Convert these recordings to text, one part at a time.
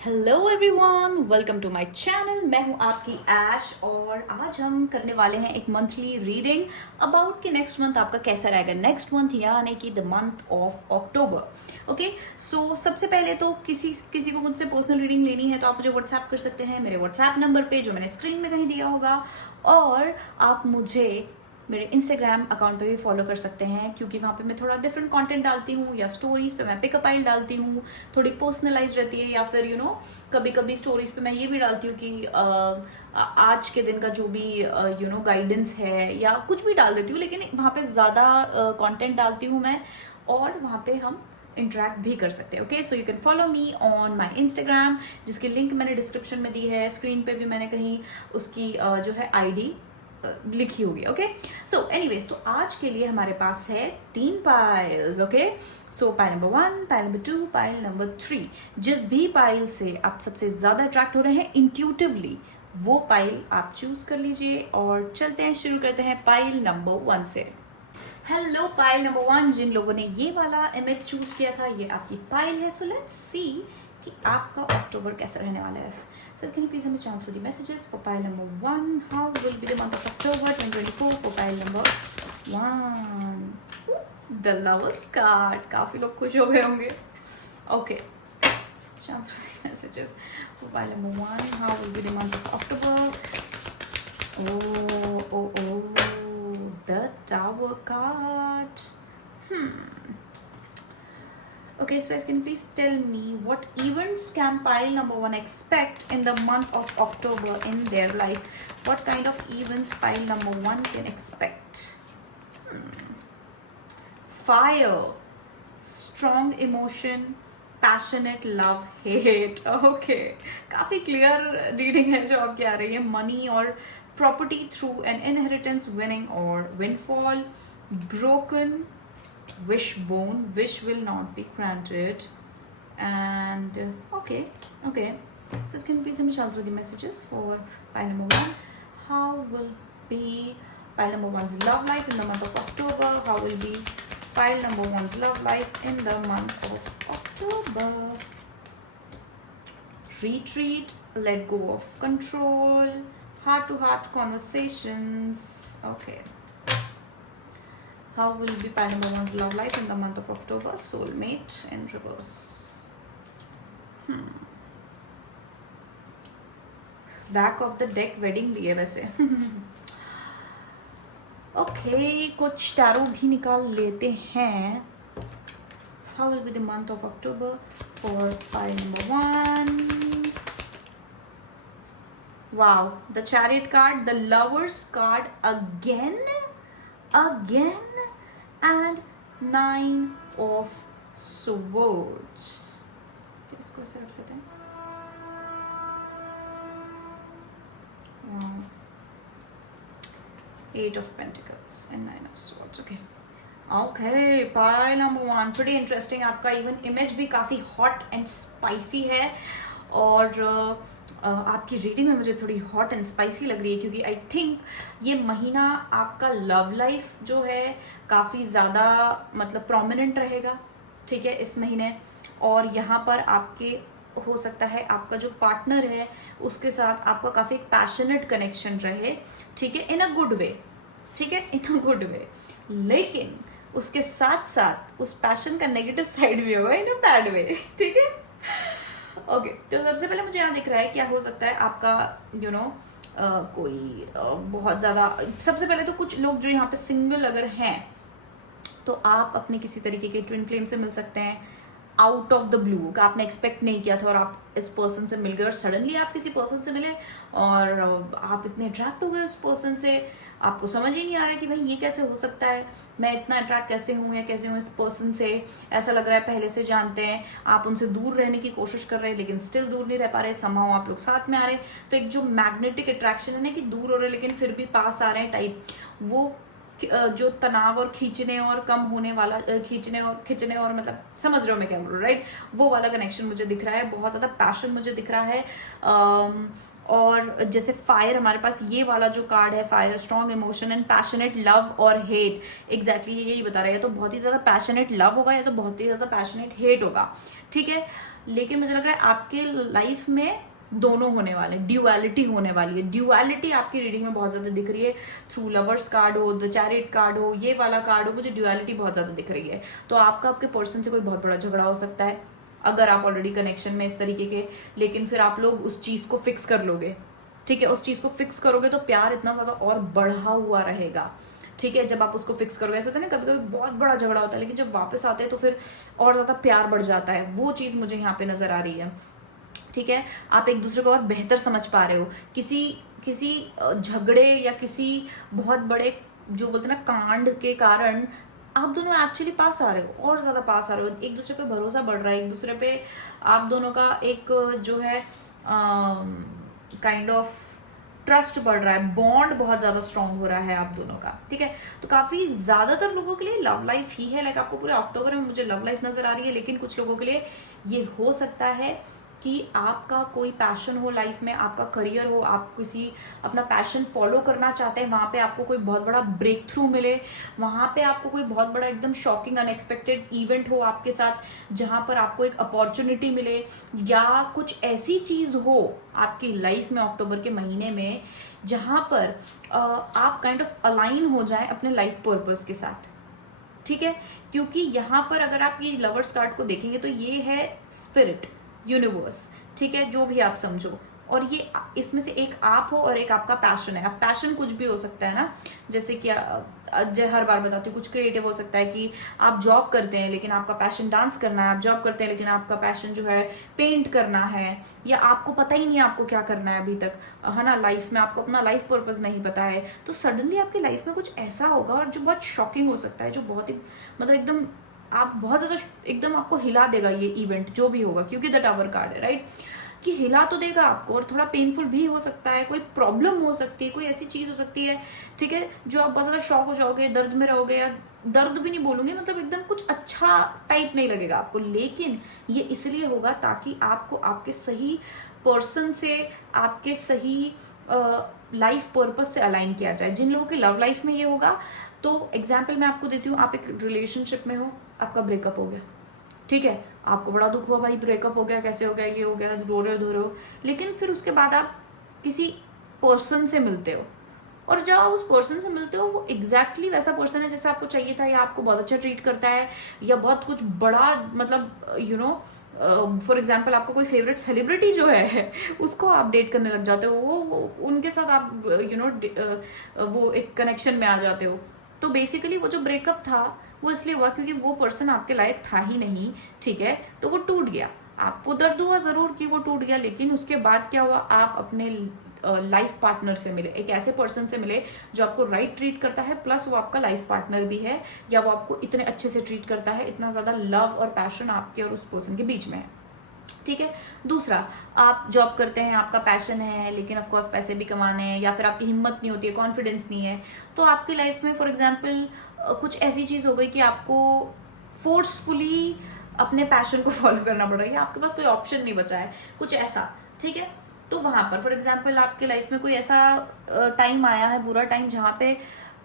Hello everyone, welcome to my channel. मैं हूं आपकी ऐश और आज हम करने वाले हैं एक मंथली रीडिंग अबाउट कि नेक्स्ट मंथ आपका कैसा रहेगा। नेक्स्ट मंथ यानी कि the month of October. Okay, so सबसे पहले तो किसी किसी को मुझसे पर्सनल रीडिंग लेनी है तो आप मुझे व्हाट्सएप कर सकते हैं मेरे व्हाट्सएप नंबर पे जो मैंने स्क्रीन में कहीं दिया होगा, और आप मुझे मेरे इंस्टाग्राम अकाउंट पे भी फॉलो कर सकते हैं क्योंकि वहाँ पे मैं थोड़ा डिफरेंट कंटेंट डालती हूँ, या स्टोरीज पे मैं पिकअप आइल डालती हूँ, थोड़ी पर्सनलाइज रहती है, या फिर कभी कभी स्टोरीज पे मैं ये भी डालती हूँ कि आज के दिन का जो भी गाइडेंस है या कुछ भी डाल देती हूँ, लेकिन वहाँ पे ज़्यादा कंटेंट डालती हूँ मैं, और वहाँ पे हम इंटरेक्ट भी कर सकते हैं। Okay, so you can follow me on my Instagram, जिसकी लिंक मैंने डिस्क्रिप्शन में दी है, स्क्रीन पे भी मैंने कहीं उसकी जो है आईडी लिखी हुई है। ओके, सो एनीवेज, तो आज के लिए हमारे पास है 3 पाइल्स। ओके, सो pile number 1, pile number 2, pile number 3। जिस भी पाइल से आप सबसे ज्यादा अट्रैक्ट हो रहे हैं इंट्यूटिवली, वो पाइल आप चूज कर लीजिए और चलते हैं, शुरू करते हैं पाइल नंबर 1 से। हेलो पाइल नंबर 1, जिन लोगों ने ये वाला इमेज चूज किया था, ये आपकी पाइल है। सो लेट्स सी कि आपका अक्टूबर कैसा रहने वाला है। So can you please help me chant through the messages for pile number 1? How will be the month of October 2024 for pile number 1? The Lovers card. काफी लोग खुश हो गए होंगे. Okay. Chant through the messages for pile number 1. How will be the month of October? Oh. The Tower card. Okay, so guys, can you please tell me what events can pile number 1 expect in the month of October in their life? What kind of events pile number 1 can expect? Fire, strong emotion, passionate love, hate. Okay, काफी clear reading है जो आपकी आ रही है. Money or property through an inheritance, winning or windfall. Broken, wishbone, wish will not be granted. And okay, so can you please let me shout through the messages for pile number 1? How will be pile number 1's love life in the month of October? How will be pile number 1's love life in the month of October? Retreat, let go of control, heart to heart conversations. Okay, how will be pile number 1's love life in the month of October? Soulmate in reverse. Back of the deck, wedding भी है वैसे. Okay, कुछ tarot भी निकाल लेते हैं. How will be the month of October for pile number 1? Wow, the Chariot card, the Lovers card again, and 9 of Swords. इसको ऐसे रख लेते हैं. Wow. 8 of Pentacles and 9 of Swords. Okay, pile number 1, pretty interesting. आपका even image भी काफ़ी hot and spicy है, और आपकी रीडिंग में मुझे थोड़ी हॉट एंड स्पाइसी लग रही है क्योंकि आई थिंक ये महीना आपका लव लाइफ जो है काफ़ी ज़्यादा मतलब प्रोमिनेंट रहेगा. ठीक है, इस महीने. और यहाँ पर आपके हो सकता है आपका जो पार्टनर है उसके साथ आपका काफ़ी पैशनेट कनेक्शन रहे. ठीक है, इन अ गुड वे. ठीक है, इन अ गुड वे. लेकिन उसके साथ साथ उस पैशन का नेगेटिव साइड भी होगा, इन अ बैड वे. ठीक है. ओके, तो सबसे पहले मुझे यहाँ दिख रहा है क्या हो सकता है आपका कोई बहुत ज़्यादा. सबसे पहले तो कुछ लोग जो यहाँ पे सिंगल अगर हैं तो आप अपने किसी तरीके के ट्विन फ्लेम से मिल सकते हैं आउट ऑफ द ब्लू, का आपने एक्सपेक्ट नहीं किया था और आप इस पर्सन से मिल गए, और सडनली आप किसी पर्सन से मिले और आप इतने अट्रैक्ट हो गए उस पर्सन से, आपको समझ ही नहीं आ रहा है कि भाई ये कैसे हो सकता है, मैं इतना अट्रैक्ट कैसे हूँ या कैसे हूँ इस पर्सन से. ऐसा लग रहा है पहले से जानते हैं, आप उनसे दूर रहने की कोशिश कर रहे हैं लेकिन स्टिल दूर नहीं रह पा रहे, समहाउ आप लोग साथ में आ रहे हैं. तो एक जो मैग्नेटिक अट्रैक्शन है ना कि दूर हो रहे लेकिन फिर भी पास आ रहे हैं टाइप, वो जो तनाव और खींचने और कम होने वाला, खींचने और मतलब समझ रहे हो मैं क्या बोल रहा हूँ, राइट? वो वाला कनेक्शन मुझे दिख रहा है. बहुत ज़्यादा पैशन मुझे दिख रहा है. और जैसे फायर हमारे पास ये वाला जो कार्ड है, fire, strong emotion and passionate love और हेट, एग्जैक्टली यही बता रहा है. या तो बहुत ही ज़्यादा पैशनेट लव होगा या तो बहुत ही ज़्यादा पैशनेट हेट होगा. ठीक है, लेकिन मुझे लग रहा है आपके लाइफ में दोनों होने वाले, ड्यूअलिटी होने वाली है। ड्यूअलिटी आपकी रीडिंग में बहुत ज्यादा दिख रही है, थ्रू लवर्स कार्ड हो, द चैरिट कार्ड हो, ये वाला कार्ड हो, मुझे ड्यूअलिटी बहुत ज्यादा दिख रही है। तो आपका आपके पर्सन से कोई बहुत बड़ा झगड़ा हो सकता है अगर आप ऑलरेडी कनेक्शन में इस तरीके के, लेकिन फिर आप लोग उस चीज को फिक्स कर लोगे, ठीक है। उस चीज को फिक्स करोगे तो प्यार इतना ज्यादा और बढ़ा हुआ रहेगा, ठीक है। जब आप उसको फिक्स करोगे, ऐसा होता है ना, कभी कभी बहुत बड़ा झगड़ा होता है लेकिन जब वापस आते हैं तो फिर और ज्यादा प्यार बढ़ जाता है। वो चीज मुझे यहाँ पे नजर आ रही है, ठीक है। आप एक दूसरे को और बेहतर समझ पा रहे हो। किसी किसी झगड़े या किसी बहुत बड़े जो बोलते हैं ना कांड के कारण आप दोनों एक्चुअली पास आ रहे हो, और ज्यादा पास आ रहे हो, एक दूसरे पे भरोसा बढ़ रहा है, एक दूसरे पे आप दोनों का एक जो है काइंड ऑफ ट्रस्ट बढ़ रहा है, बॉन्ड बहुत ज्यादा स्ट्रांग हो रहा है आप दोनों का, ठीक है। तो काफी ज्यादातर लोगों के लिए लव लाइफ ही है, लाइक आपको पूरे अक्टूबर में मुझे लव लाइफ नजर आ रही है, लेकिन कुछ लोगों के लिए ये हो सकता है कि आपका कोई पैशन हो लाइफ में, आपका करियर हो, आप किसी अपना पैशन फॉलो करना चाहते हैं, वहां पे आपको कोई बहुत बड़ा ब्रेक थ्रू मिले, वहां पे आपको कोई बहुत बड़ा एकदम शॉकिंग अनएक्सपेक्टेड इवेंट हो आपके साथ, जहां पर आपको एक अपॉर्चुनिटी मिले, या कुछ ऐसी चीज हो आपकी लाइफ में अक्टूबर के महीने में जहां पर आप काइंड ऑफ अलाइन हो जाए अपने लाइफ पर्पस के साथ, ठीक है। क्योंकि यहाँ पर अगर आप ये लवर्स कार्ड को देखेंगे तो ये है स्पिरिट, यूनिवर्स, ठीक है, जो भी आप समझो। और ये इसमें से एक आप हो और एक आपका पैशन है। अब पैशन कुछ भी हो सकता है ना, जैसे कि हर बार बताती हूँ, कुछ क्रिएटिव हो सकता है कि आप जॉब करते हैं लेकिन आपका पैशन डांस करना है, आप जॉब करते हैं लेकिन आपका पैशन जो है पेंट करना है, या आपको पता ही नहीं आपको क्या करना है अभी तक, है ना, लाइफ में आपको अपना लाइफ पर्पस नहीं पता है, तो सडनली आपकी लाइफ में कुछ ऐसा होगा और जो बहुत शॉकिंग हो सकता है, जो बहुत ही मतलब एकदम आप बहुत ज्यादा एकदम आपको हिला देगा ये इवेंट जो भी होगा, क्योंकि द टावर कार्ड है, राइट, कि हिला तो देगा आपको और थोड़ा पेनफुल भी हो सकता है, कोई प्रॉब्लम हो सकती है, कोई ऐसी चीज हो सकती है, ठीक है, जो आप बहुत ज्यादा शॉक हो जाओगे, दर्द में रहोगे, या दर्द भी नहीं बोलूंगी, मतलब एकदम कुछ अच्छा टाइप नहीं लगेगा आपको, लेकिन ये इसलिए होगा ताकि आपको आपके सही पर्सन से, आपके सही लाइफ पर्पस से अलाइन किया जाए। जिन लोगों की लव लाइफ में ये होगा, तो एग्जाम्पल मैं आपको देती हूँ, आप एक रिलेशनशिप में हो, आपका ब्रेकअप हो गया, ठीक है, आपको बड़ा दुख हुआ, भाई ब्रेकअप हो गया, कैसे हो गया, ये हो गया, रो रहे हो धो रहे हो, लेकिन फिर उसके बाद आप किसी पर्सन से मिलते हो, और जब आप उस पर्सन से मिलते हो वो एग्जैक्टली वैसा पर्सन है जैसा आपको चाहिए था, या आपको बहुत अच्छा ट्रीट करता है, या बहुत कुछ बड़ा मतलब फॉर एग्जाम्पल आपको कोई फेवरेट सेलिब्रिटी जो है उसको आप डेट करने लग जाते हो, वो उनके साथ आप वो एक कनेक्शन में आ जाते हो। तो बेसिकली वो जो ब्रेकअप था वो इसलिए हुआ क्योंकि वो पर्सन आपके लायक था ही नहीं, ठीक है, तो वो टूट गया। आपको दर्द हुआ जरूर कि वो टूट गया, लेकिन उसके बाद क्या हुआ, आप अपने लाइफ पार्टनर से मिले, एक ऐसे पर्सन से मिले जो आपको राइट ट्रीट करता है, प्लस वो आपका लाइफ पार्टनर भी है, या वो आपको इतने अच्छे से ट्रीट करता है, इतना ज्यादा लव और पैशन आपके और उस पर्सन के बीच में है, ठीक है। दूसरा, आप जॉब करते हैं, आपका पैशन है, लेकिन ऑफ कोर्स पैसे भी कमाने हैं, या फिर आपकी हिम्मत नहीं होती है, कॉन्फिडेंस नहीं है, तो आपकी लाइफ में फॉर एग्जांपल कुछ ऐसी चीज हो गई कि आपको फोर्सफुली अपने पैशन को फॉलो करना पड़ रहा है, या आपके पास कोई ऑप्शन नहीं बचा है, कुछ ऐसा, ठीक है। तो वहां पर फॉर एग्जाम्पल आपके लाइफ में कोई ऐसा टाइम आया है, बुरा टाइम, जहाँ पे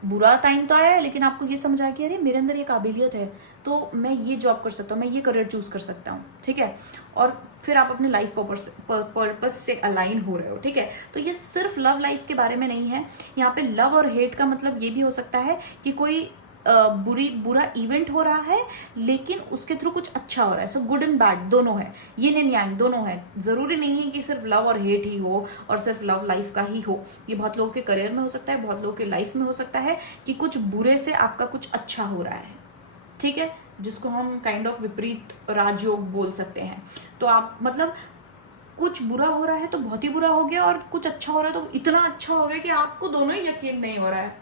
बुरा टाइम तो आया है लेकिन आपको ये समझ आया कि अरे मेरे अंदर ये काबिलियत है, तो मैं ये जॉब कर सकता हूँ, मैं ये करियर चूज कर सकता हूँ, ठीक है, और फिर आप अपने लाइफ पर्पस से अलाइन हो रहे हो, ठीक है। तो ये सिर्फ लव लाइफ के बारे में नहीं है, यहाँ पे लव और हेट का मतलब ये भी हो सकता है कि कोई बुरा इवेंट हो रहा है लेकिन उसके थ्रू कुछ अच्छा हो रहा है, सो गुड एंड बैड दोनों है, यिन एंड यांग दोनों है। जरूरी नहीं है कि सिर्फ लव और हेट ही हो और सिर्फ लव लाइफ का ही हो, ये बहुत लोगों के करियर में हो सकता है, बहुत लोगों के लाइफ में हो सकता है कि कुछ बुरे से आपका कुछ अच्छा हो रहा है, ठीक है, जिसको हम काइंड ऑफ विपरीत राजयोग बोल सकते हैं। तो आप मतलब कुछ बुरा हो रहा है तो बहुत ही बुरा हो गया, और कुछ अच्छा हो रहा है तो इतना अच्छा हो गया कि आपको दोनों ही यकीन नहीं हो रहा है,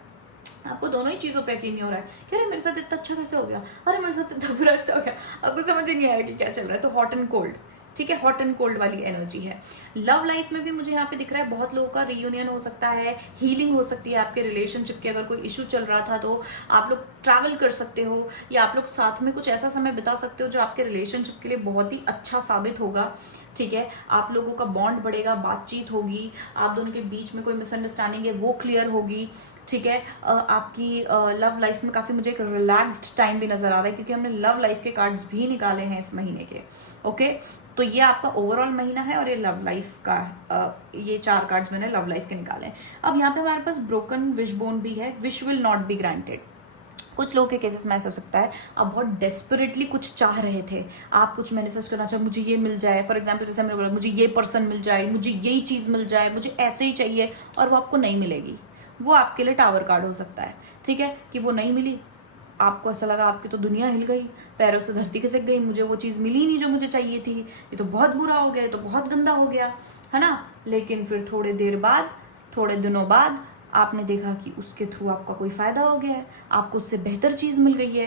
आपको दोनों ही चीजों पे यकीन नहीं हो रहा है कि अरे मेरे साथ इतना अच्छा कैसे हो गया, अरे मेरे साथ इतना बुरा कैसे हो गया, आपको समझ ही नहीं आया कि क्या चल रहा है। तो हॉट एंड कोल्ड, ठीक है, हॉट एंड कोल्ड वाली एनर्जी है। लव लाइफ में भी मुझे यहाँ पे दिख रहा है बहुत लोगों का रियूनियन हो सकता है, हीलिंग हो सकती है आपके रिलेशनशिप की, अगर कोई इशू चल रहा था तो आप लोग ट्रैवल कर सकते हो, या आप लोग साथ में कुछ ऐसा समय बिता सकते हो जो आपके रिलेशनशिप के लिए बहुत ही अच्छा साबित होगा, ठीक है। आप लोगों का बॉन्ड बढ़ेगा, बातचीत होगी, आप दोनों के बीच में कोई मिसअंडरस्टैंडिंग है वो क्लियर होगी, ठीक है। आपकी लव लाइफ में काफी मुझे एक रिलैक्स्ड टाइम भी नजर आ रहा है, क्योंकि हमने लव लाइफ के कार्ड्स भी निकाले हैं इस महीने के, ओके। तो ये आपका ओवरऑल महीना है और ये लव लाइफ का ये 4 कार्ड्स मैंने लव लाइफ के निकाले हैं। अब यहाँ पे हमारे पास ब्रोकन विश बोन भी है, wish will not be granted. कुछ लोगों के केसेस में ऐसा हो सकता है आप बहुत डेस्परेटली कुछ चाह रहे थे, आप कुछ मैनिफेस्ट करना चाहे, मुझे ये मिल जाए, फॉर एग्जांपल जैसे मैंने बोला मुझे ये पर्सन मिल जाए, मुझे यही चीज़ मिल जाए, मुझे ऐसे ही चाहिए, और वो आपको नहीं मिलेगी। वो आपके लिए टावर कार्ड हो सकता है, ठीक है, कि वो नहीं मिली, आपको ऐसा लगा आपकी तो दुनिया हिल गई, पैरों से धरती खिसक गई, मुझे वो चीज़ मिली नहीं जो मुझे चाहिए थी, ये तो बहुत बुरा हो गया, ये तो बहुत गंदा हो गया, है ना। लेकिन फिर थोड़े देर बाद, थोड़े दिनों बाद आपने देखा कि उसके थ्रू आपका कोई फ़ायदा हो गया है, आपको उससे बेहतर चीज़ मिल गई है।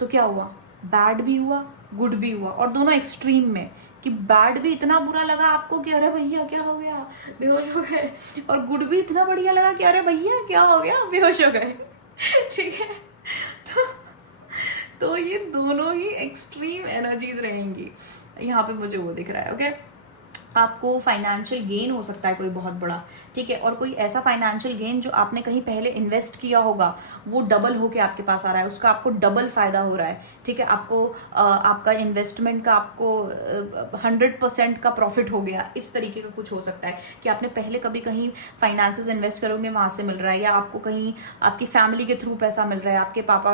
तो क्या हुआ, बैड भी हुआ, गुड भी हुआ, और दोनों एक्सट्रीम में, कि बैड भी इतना बुरा लगा आपको कि अरे भैया क्या हो गया, बेहोश हो गए, और गुड भी इतना बढ़िया लगा कि अरे भैया क्या हो गया, बेहोश हो गए। ठीक है, तो ये दोनों ही एक्सट्रीम एनर्जीज रहेंगी। यहाँ पे मुझे वो दिख रहा है। ओके, आपको फाइनेंशियल गेन हो सकता है कोई बहुत बड़ा, ठीक है, और कोई ऐसा फाइनेंशियल गेन जो आपने कहीं पहले इन्वेस्ट किया होगा वो डबल होके आपके पास आ रहा है, उसका आपको डबल फायदा हो रहा है, ठीक है, आपको आपका इन्वेस्टमेंट का आपको 100% का प्रॉफिट हो गया। इस तरीके का कुछ हो सकता है कि आपने पहले कभी कहीं फाइनेंसेस इन्वेस्ट करोगे वहाँ से मिल रहा है, या आपको कहीं आपकी फैमिली के थ्रू पैसा मिल रहा है, आपके पापा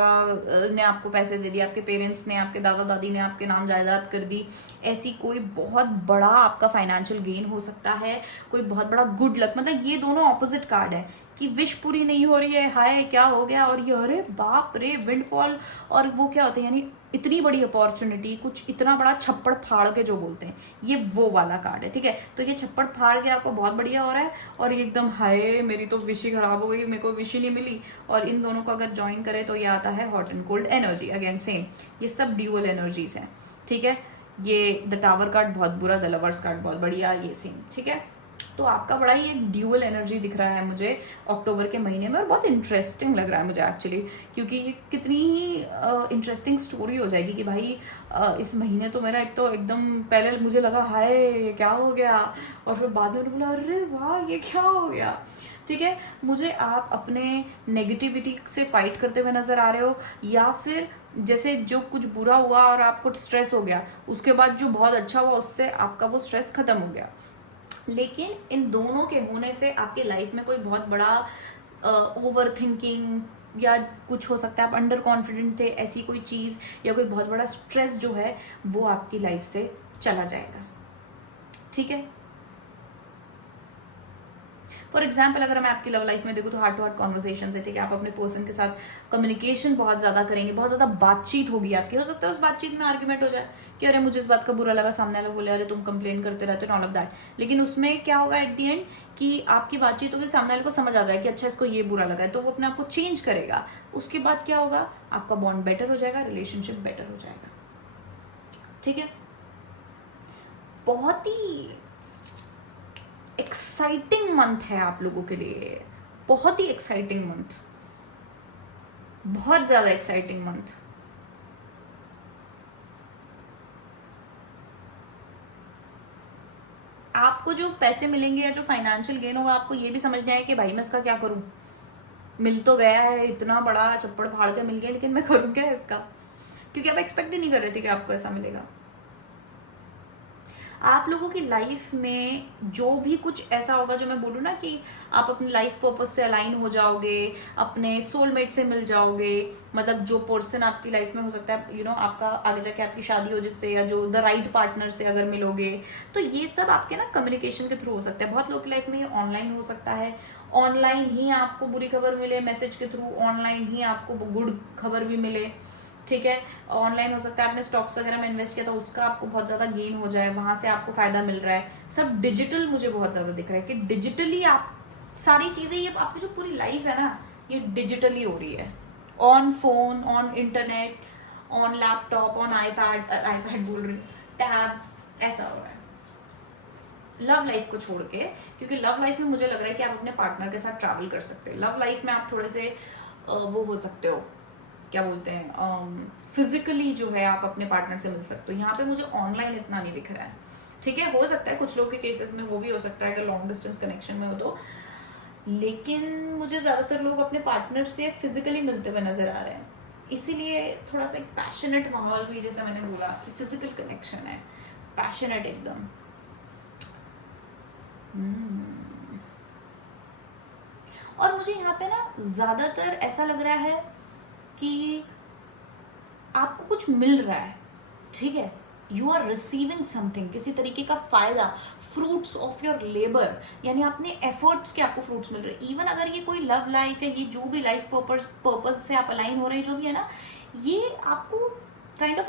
ने आपको पैसे दे दिए, आपके पेरेंट्स ने, आपके दादा दादी ने आपके नाम जायदाद कर दी। ऐसी कोई बहुत बड़ा आपका फाइनेंशियल गेन हो सकता है, कोई बहुत बड़ा गुड लक। मतलब ये दोनों ऑपोजिट कार्ड है कि विश पूरी नहीं हो रही है, हाय क्या हो गया, और ये अरे बाप रे विंडफॉल, और वो क्या होते हैं, यानी इतनी बड़ी अपॉर्चुनिटी, कुछ इतना बड़ा छप्पड़ फाड़ के जो बोलते हैं, ये वो वाला कार्ड है। ठीक है, तो ये छप्पड़ फाड़ के आपको बहुत बढ़िया हो रहा है, और ये एकदम हाय मेरी तो विश ही खराब हो गई, मेरे को विश ही नहीं मिली। और इन दोनों को अगर ज्वाइन करें तो ये आता है hot and cold energy. Again same, ये सब ड्यूअल एनर्जीज हैं। ठीक है, ये द टावर कार्ड बहुत बुरा, द लवर्स कार्ड बहुत बढ़िया, ये सेम। ठीक है, तो आपका बड़ा ही एक ड्यूअल एनर्जी दिख रहा है मुझे अक्टूबर के महीने में, और बहुत इंटरेस्टिंग लग रहा है मुझे एक्चुअली, क्योंकि ये कितनी ही इंटरेस्टिंग स्टोरी हो जाएगी कि भाई इस महीने तो मेरा एक तो एकदम पहले मुझे लगा हाय ये क्या हो गया, और फिर बाद में बोला अरे वाह ये क्या हो गया। ठीक है, मुझे आप अपने नेगेटिविटी से फाइट करते हुए नजर आ रहे हो, या फिर जैसे जो कुछ बुरा हुआ और आपको स्ट्रेस हो गया, उसके बाद जो बहुत अच्छा हुआ उससे आपका वो स्ट्रेस खत्म हो गया। लेकिन इन दोनों के होने से आपकी लाइफ में कोई बहुत बड़ा ओवर थिंकिंग या कुछ हो सकता है, आप अंडर कॉन्फिडेंट थे, ऐसी कोई चीज़ या कोई बहुत बड़ा स्ट्रेस जो है वो आपकी लाइफ से चला जाएगा। ठीक है, फॉर एग्जाम्पल अगर मैं आपकी लव लाइफ में देखूँ तो हार्ट टू हार्ट कॉन्वर्सेशन है। ठीक है, आप अपने पर्सन के साथ कम्युनिकेशन बहुत ज़्यादा करेंगे, बहुत ज़्यादा बातचीत होगी आपकी। हो सकता है उस बातचीत में आर्ग्यूमेंट हो जाए कि अरे मुझे इस बात का बुरा लगा, सामने वाला बोले अरे तुम कंप्लेन करते रहते हो, ऑल ऑफ दैट। लेकिन उसमें क्या होगा एट दी एंड कि आपकी बातचीत होगी, सामने वाले को समझ आ जाए कि अच्छा इसको ये बुरा लगा है, तो वो अपने आप को चेंज करेगा। उसके बाद क्या होगा, आपका बॉन्ड बेटर हो जाएगा, रिलेशनशिप बेटर हो जाएगा। ठीक है, बहुत ही एक्साइटिंग मंथ है आप लोगों के लिए, बहुत ही एक्साइटिंग मंथ, बहुत ज्यादा एक्साइटिंग मंथ। आपको जो पैसे मिलेंगे या जो फाइनेंशियल गेन होगा, आपको ये भी समझना है कि भाई मैं इसका क्या करूं, मिल तो गया है, इतना बड़ा चप्पड़ फाड़ के मिल गया, लेकिन मैं करूं क्या इसका, क्योंकि आप एक्सपेक्ट ही नहीं कर रहे थे कि आपको ऐसा मिलेगा। आप लोगों की लाइफ में जो भी कुछ ऐसा होगा, जो मैं बोलूँ ना कि आप अपनी लाइफ पर्पस से अलाइन हो जाओगे, अपने सोलमेट से मिल जाओगे, मतलब जो पर्सन आपकी लाइफ में हो सकता है यू नो आपका आगे जाके आपकी शादी हो जिससे, या जो द राइट पार्टनर से अगर मिलोगे, तो ये सब आपके ना कम्युनिकेशन के थ्रू हो सकता है। बहुत लोगों की लाइफ में ये ऑनलाइन हो सकता है, ऑनलाइन ही आपको बुरी खबर मिले मैसेज के थ्रू, ऑनलाइन ही आपको गुड खबर भी मिले। ठीक है, ऑनलाइन हो सकता है आपने स्टॉक्स वगैरह में इन्वेस्ट किया तो उसका आपको बहुत ज़्यादा गेन हो जाए, वहाँ से आपको फ़ायदा मिल रहा है। सब डिजिटल मुझे बहुत ज़्यादा दिख रहा है कि डिजिटली आप सारी चीज़ें, ये आपकी जो पूरी लाइफ है ना ये डिजिटली हो रही है, on phone, on internet, on laptop, on iPad बोल रही, टैब, ऐसा हो रहा है लव लाइफ को छोड़ के। क्योंकि लव लाइफ में मुझे लग रहा है कि आप अपने पार्टनर के साथ ट्रैवल कर सकते हैं। लव लाइफ में आप थोड़े से वो हो सकते हो, क्या बोलते हैं, फिजिकली जो है आप अपने पार्टनर से मिल सकते हो। यहाँ पे मुझे ऑनलाइन इतना नहीं दिख रहा है। ठीक है, हो सकता है कुछ लोगों के केसेस में वो भी हो सकता है अगर लॉन्ग डिस्टेंस कनेक्शन में हो तो, लेकिन मुझे ज़्यादातर लोग अपने पार्टनर से फिजिकली मिलते हुए नजर आ रहे हैं। इसीलिए थोड़ा सा एक पैशनेट माहौल भी, जैसे मैंने बोला कि फिजिकल कनेक्शन है, पैशनेट एकदम। और मुझे यहाँ पे ना ज़्यादातर ऐसा लग रहा है कि आपको कुछ मिल रहा है, ठीक है, यू आर रिसीविंग समथिंग, किसी तरीके का फायदा, फ्रूट्स ऑफ योर लेबर, यानी अपने एफर्ट्स के आपको फ्रूट्स मिल रहे हैं। इवन अगर ये कोई लव लाइफ है, ये जो भी लाइफ पर्पस से आप अलाइन हो रहे हैं, जो भी है ना, ये आपको काइंड ऑफ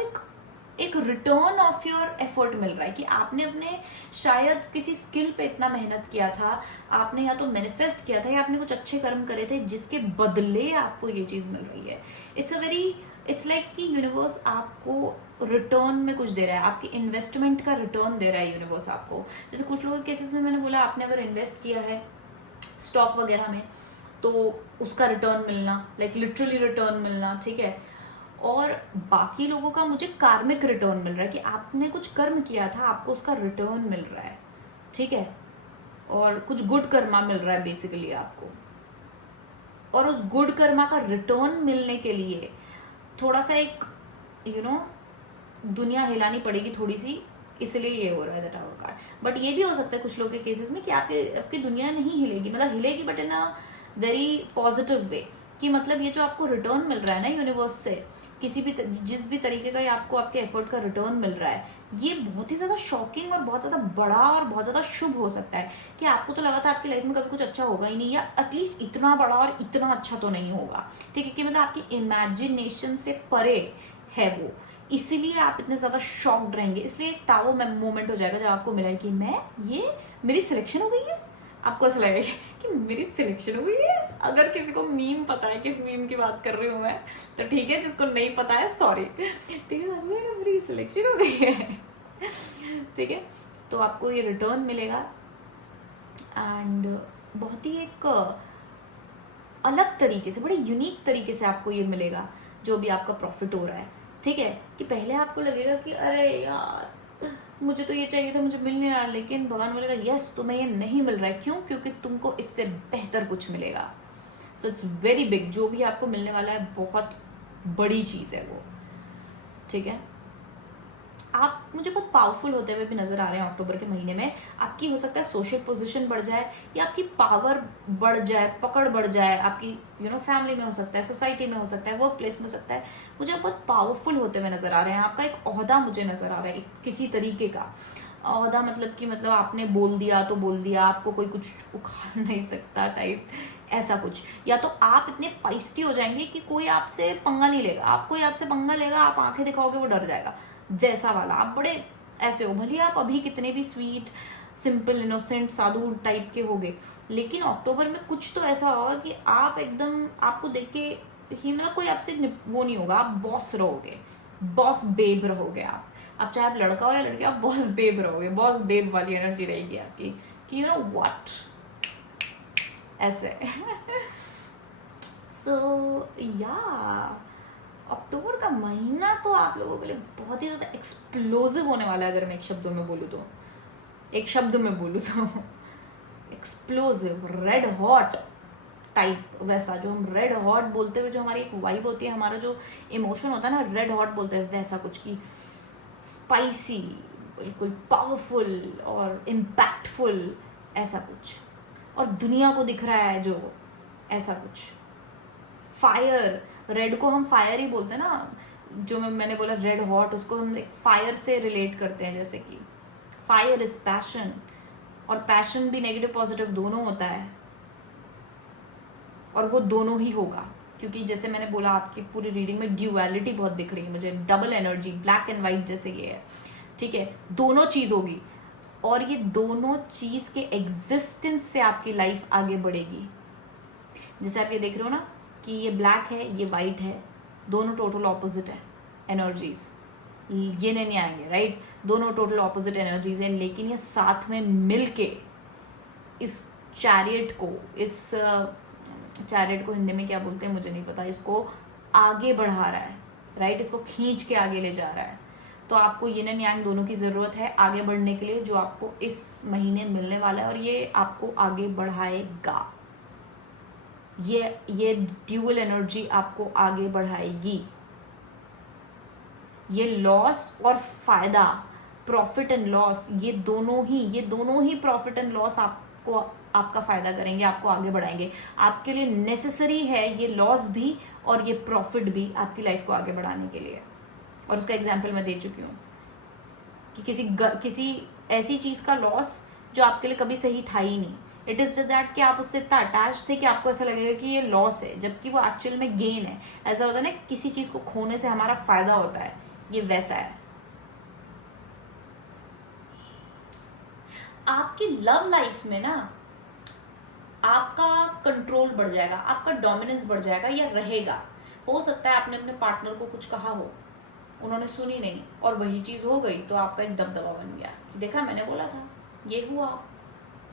एक रिटर्न ऑफ योर एफर्ट मिल रहा है कि आपने अपने शायद किसी स्किल पे इतना मेहनत किया था, आपने या तो मैनिफेस्ट किया था या आपने कुछ अच्छे कर्म करे थे जिसके बदले आपको ये चीज़ मिल रही है। इट्स लाइक कि यूनिवर्स आपको रिटर्न में कुछ दे रहा है, आपकी इन्वेस्टमेंट का रिटर्न दे रहा है यूनिवर्स आपको। जैसे कुछ लोगों के केसेस में मैंने बोला, आपने अगर इन्वेस्ट किया है स्टॉक वगैरह में तो उसका रिटर्न मिलना, लाइक लिटरली रिटर्न मिलना, ठीक है। और बाकी लोगों का मुझे कार्मिक रिटर्न मिल रहा है कि आपने कुछ कर्म किया था, आपको उसका रिटर्न मिल रहा है, ठीक है, और कुछ गुड कर्मा मिल रहा है बेसिकली आपको। और उस गुड कर्मा का रिटर्न मिलने के लिए थोड़ा सा एक दुनिया हिलानी पड़ेगी थोड़ी सी, इसलिए ये हो रहा है द टावर कार्ड। बट ये भी हो सकता है कुछ लोगों के केसेस में कि आपकी दुनिया नहीं हिलेगी, मतलब हिलेगी but in a very positive way, कि मतलब ये जो आपको रिटर्न मिल रहा है ना यूनिवर्स से, किसी भी जिस भी तरीके का आपको आपके एफर्ट का रिटर्न मिल रहा है, ये बहुत ही ज़्यादा शॉकिंग और बहुत ज़्यादा बड़ा और बहुत ज़्यादा शुभ हो सकता है कि आपको तो लगा था आपकी लाइफ में कभी कुछ अच्छा होगा ही नहीं, या एटलीस्ट इतना बड़ा और इतना अच्छा तो नहीं होगा, ठीक है, कि मतलब आपकी इमेजिनेशन से परे है वो, इसीलिए आप इतने ज़्यादा शॉक्ड रहेंगे। इसलिए एक टावर मोमेंट हो जाएगा जब आपको मिला कि मेरी सिलेक्शन हो गई है, आपको ऐसा लगेगा कि मेरी सिलेक्शन हो गई है। अगर किसी को मीम पता है, किस मीम की बात कर रही हूँ मैं, तो ठीक है, जिसको नहीं पता है सॉरी, ठीक है, मेरी सिलेक्शन हो गई है, ठीक है। तो आपको ये रिटर्न मिलेगा एंड बहुत ही एक अलग तरीके से, बड़े यूनिक तरीके से आपको ये मिलेगा जो भी आपका प्रॉफिट हो रहा है, ठीक है। कि पहले आपको लगेगा कि अरे यार मुझे तो ये चाहिए था, मुझे मिल नहीं रहा, लेकिन भगवान बोलेगा यस तुम्हें ये नहीं मिल रहा है, क्यों? क्योंकि तुमको इससे बेहतर कुछ मिलेगा। सो इट्स वेरी बिग, जो भी आपको मिलने वाला है बहुत बड़ी चीज़ है वो, ठीक है। आप मुझे बहुत पावरफुल होते हुए भी नजर आ रहे हैं अक्टूबर के महीने में। आपकी हो सकता है सोशल पोजीशन बढ़ जाए, या आपकी पावर बढ़ जाए, पकड़ बढ़ जाए, आपकी फैमिली में हो सकता है, सोसाइटी में हो सकता है, वर्क प्लेस में हो सकता है। मुझे बहुत पावरफुल होते हुए नजर आ रहे हैं, आपका एक ओहदा मुझे नजर आ रहा है, किसी तरीके का ओहदा, मतलब आपने बोल दिया तो बोल दिया, आपको कोई कुछ उखाड़ नहीं सकता टाइप, ऐसा कुछ। या तो आप इतने फाइस्टी हो जाएंगे कि कोई आपसे पंगा नहीं लेगा, आप कोई आपसे पंगा लेगा, आप आंखें दिखाओगे वो डर जाएगा, जैसा वाला आप बड़े ऐसे हो। भले आप अभी कितने भी स्वीट, सिंपल, इनोसेंट, साधु टाइप के होगे, लेकिन अक्टूबर में कुछ तो ऐसा होगा कि आप एकदम, आपको देख के ही मतलब कोई आपसे वो नहीं होगा, आप बॉस रहोगे, बॉस बेब रहोगे आप चाहे आप लड़का हो या लड़की, आप बॉस बेब रहोगे, बॉस बेब वाली एनर्जी रहेगी आपकी कि यू नो व्हाट, ऐसे। सो या अक्टूबर का महीना तो आप लोगों के लिए बहुत ही ज़्यादा एक्सप्लोसिव होने वाला है। अगर मैं एक शब्द में बोलूँ तो एक्सप्लोसिव, रेड हॉट टाइप, वैसा जो हम रेड हॉट बोलते हुए जो हमारी एक वाइब होती है, हमारा जो इमोशन होता है ना, रेड हॉट बोलते हैं, वैसा कुछ की स्पाइसी, बिल्कुल पावरफुल और इम्पैक्टफुल, ऐसा कुछ। और दुनिया को दिख रहा है जो, ऐसा कुछ। फायर, रेड को हम फायर ही बोलते हैं ना, जो मैंने बोला रेड हॉट, उसको हम फायर से रिलेट करते हैं, जैसे कि फायर इज पैशन, और पैशन भी नेगेटिव पॉजिटिव दोनों होता है, और वो दोनों ही होगा, क्योंकि जैसे मैंने बोला आपकी पूरी रीडिंग में ड्यूअलिटी बहुत दिख रही है मुझे, double energy, black and white जैसे ये है, ठीक है, दोनों चीज़ होगी, और ये दोनों चीज़ के एग्जिस्टेंस से आपकी लाइफ आगे बढ़ेगी। जैसे आप ये देख रहे हो ना कि ये ब्लैक है, ये वाइट है, दोनों टोटल ऑपोजिट है एनर्जीज, ये नहीं आएंगे, राइट, दोनों टोटल ऑपोजिट एनर्जीज हैं, लेकिन ये साथ में मिल के इस चैरियट को हिंदी में क्या बोलते हैं मुझे नहीं पता, इसको आगे बढ़ा रहा है, राइट, इसको खींच के आगे ले जा रहा है। तो आपको यिन एंड यांग दोनों की ज़रूरत है आगे बढ़ने के लिए, जो आपको इस महीने मिलने वाला है, और ये आपको आगे बढ़ाएगा, ये ड्यूअल एनर्जी आपको आगे बढ़ाएगी। ये लॉस और फायदा प्रॉफिट एंड लॉस, ये दोनों ही प्रॉफिट एंड लॉस आपको आपका फायदा करेंगे, आपको आगे बढ़ाएंगे। आपके लिए नेसेसरी है ये लॉस भी और ये प्रॉफिट भी आपकी लाइफ को आगे बढ़ाने के लिए। और उसका एग्जाम्पल मैं दे चुकी हूँ कि किसी ऐसी चीज का लॉस जो आपके लिए कभी सही था ही नहीं, इट इज जस्ट दैट कि आप उससे इतना अटैच थे कि आपको ऐसा लगेगा कि ये लॉस है, जबकि वो एक्चुअल में गेन है। ऐसा होता है ना, किसी चीज को खोने से हमारा फायदा होता है, ये वैसा है। आपकी लव लाइफ में ना आपका कंट्रोल बढ़ जाएगा, आपका डोमिनेंस बढ़ जाएगा या रहेगा। हो सकता है आपने अपने पार्टनर को कुछ कहा हो, उन्होंने सुनी नहीं और वही चीज हो गई, तो आपका एक दबदबा बन गया कि देखा मैंने बोला था, ये हुआ,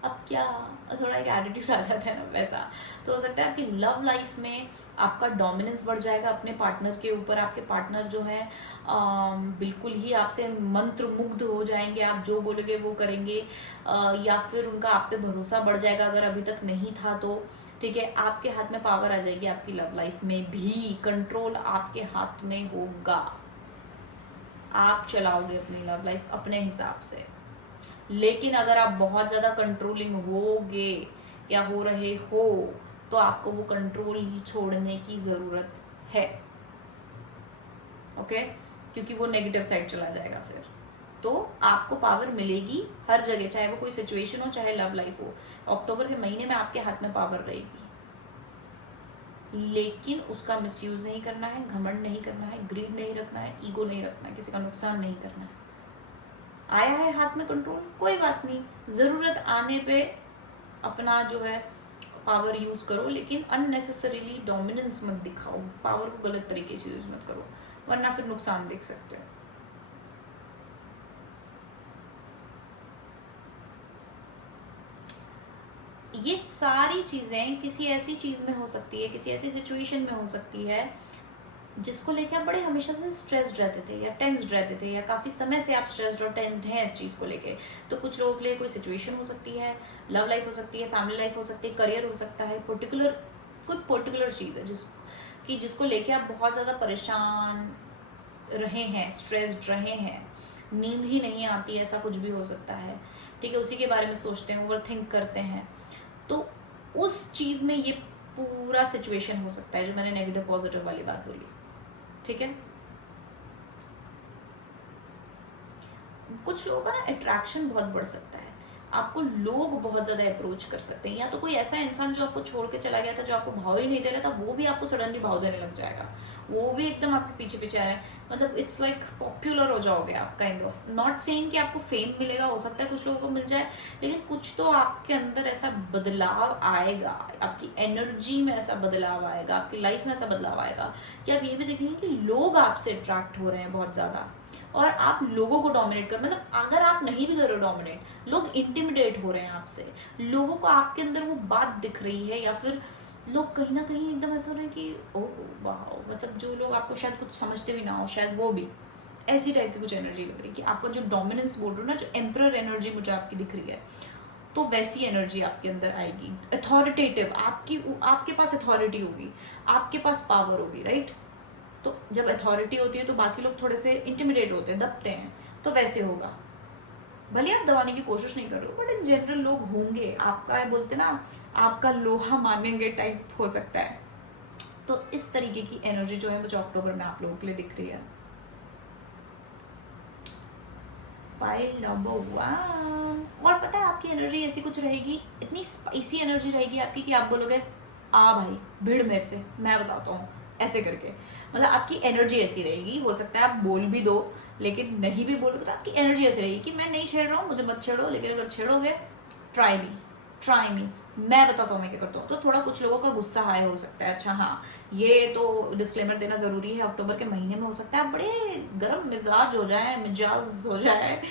अब क्या, थोड़ा एक एटीट्यूड आ जाता है ना वैसा। तो हो सकता है आपकी लव लाइफ में आपका डोमिनेंस बढ़ जाएगा अपने पार्टनर के ऊपर। आपके पार्टनर जो है बिल्कुल ही आपसे मंत्र मुग्ध हो जाएंगे, आप जो बोलोगे वो करेंगे, या फिर उनका आप पे भरोसा बढ़ जाएगा अगर अभी तक नहीं था तो। ठीक है, आपके हाथ में पावर आ जाएगी, आपकी लव लाइफ में भी कंट्रोल आपके हाथ में होगा। आप चलाओगे अपनी लव लाइफ अपने हिसाब से। लेकिन अगर आप बहुत ज्यादा कंट्रोलिंग होगे या हो रहे हो तो आपको वो कंट्रोल ही छोड़ने की जरूरत है। ओके, क्योंकि वो नेगेटिव साइड चला जाएगा फिर। तो आपको पावर मिलेगी हर जगह, चाहे वो कोई सिचुएशन हो चाहे लव लाइफ हो। अक्टूबर के महीने में आपके हाथ में पावर रहेगी, लेकिन उसका मिसयूज नहीं करना है, घमंड नहीं करना है, ग्रीड नहीं रखना है, ईगो नहीं रखना है, किसी का नुकसान नहीं करना है। आया है हाथ में कंट्रोल, कोई बात नहीं, जरूरत आने पे अपना जो है पावर यूज करो, लेकिन अननेसेसरीली डोमिनेंस मत दिखाओ, पावर को गलत तरीके से यूज मत करो, वरना फिर नुकसान देख सकते हो। ये सारी चीजें किसी ऐसी चीज में हो सकती है, किसी ऐसी सिचुएशन में हो सकती है जिसको लेके आप बड़े हमेशा से स्ट्रेस्ड रहते थे या टेंस्ड रहते थे, या काफी समय से आप स्ट्रेस्ड और टेंस्ड हैं इस चीज को लेके। तो कुछ लोगों के लिए कोई सिचुएशन हो सकती है, लव लाइफ हो सकती है, फैमिली लाइफ हो सकती है, करियर हो सकता है, कोई पर्टिकुलर चीज है जिसको लेके आप बहुत ज्यादा परेशान रहे हैं, स्ट्रेस्ड रहे हैं, नींद ही नहीं आती, ऐसा कुछ भी हो सकता है। ठीक है, उसी के बारे में सोचते हैं, ओवरथिंक करते हैं। तो उस चीज में ये पूरा सिचुएशन हो सकता है जो मैंने नेगेटिव पॉजिटिव वाली बात बोली। ठीक है, कुछ लोगों का ना अट्रैक्शन बहुत बढ़ सकता है, आपको लोग बहुत ज्यादा अप्रोच कर सकते हैं, या तो कोई ऐसा इंसान जो आपको छोड़ के चला गया था, जो आपको भाव ही नहीं दे रहा था, वो भी आपको सडनली भाव देने लग जाएगा, वो भी एकदम आपके पीछे पीछे आ रहा है। मतलब इट्स लाइक पॉपुलर हो जाओगे आप, काइंड ऑफ। नॉट सेइंग कि आपको फेम मिलेगा, हो सकता है कुछ लोगों को मिल जाए, लेकिन कुछ तो आपके अंदर ऐसा बदलाव आएगा, आपकी एनर्जी में ऐसा बदलाव आएगा, आपकी लाइफ में ऐसा बदलाव आएगा कि आप ये भी देखेंगे कि लोग आपसे अट्रैक्ट हो रहे हैं बहुत ज्यादा, और आप लोगों को डोमिनेट कर, मतलब अगर आप नहीं भी कर रहे हो डोमिनेट, लोग इंटिमिडेट हो रहे हैं आपसे, लोगों को आपके अंदर वो बात दिख रही है, या फिर लोग कहीं ना कहीं एकदम ऐसा हो रहे हैं कि ओह वाह, मतलब जो लोग आपको शायद कुछ समझते भी ना हो, शायद वो भी ऐसी टाइप की कुछ एनर्जी लग रही है कि आपको जो डोमिनेंस बोल रहे हो ना, जो एम्परर एनर्जी मुझे आपकी दिख रही है, तो वैसी एनर्जी आपके अंदर आएगी। अथॉरिटेटिव, आपके पास अथॉरिटी होगी, आपके पास पावर होगी, राइट। तो जब अथॉरिटी होती है तो बाकी लोग थोड़े से इंटिमिडेट होते हैं, दबते हैं, तो वैसे होगा। भले आप दबाने की कोशिश नहीं कर रहे हो, बट इन जनरल लोग होंगे, आपका बोलते ना, आपका लोहा मानेंगे टाइप हो सकता है। तो इस तरीके की एनर्जी जो है मुझे अक्टूबर में आप लोगों के लिए दिख रही है। Pile number 1। और पता है आपकी एनर्जी ऐसी कुछ रहेगी, इतनी स्पाइसी एनर्जी रहेगी आपकी कि आप बोलोगे आ भाई भिड़ मेरे से, मैं बताता हूँ, ऐसे करके। मतलब आपकी एनर्जी ऐसी रहेगी, हो सकता है आप बोल भी दो, लेकिन नहीं भी बोलोगे तो आपकी एनर्जी ऐसी रहेगी कि मैं नहीं छेड़ रहा हूँ, मुझे मत छेड़ो, लेकिन अगर छेड़ोगे ट्राई मी, मैं बताता हूँ मैं क्या करता हूँ। तो थोड़ा कुछ लोगों का गुस्सा हाई हो सकता है। अच्छा हाँ, ये तो डिस्क्लेमर देना जरूरी है, अक्टूबर के महीने में हो सकता है आप बड़े गर्म मिजाज हो जाए,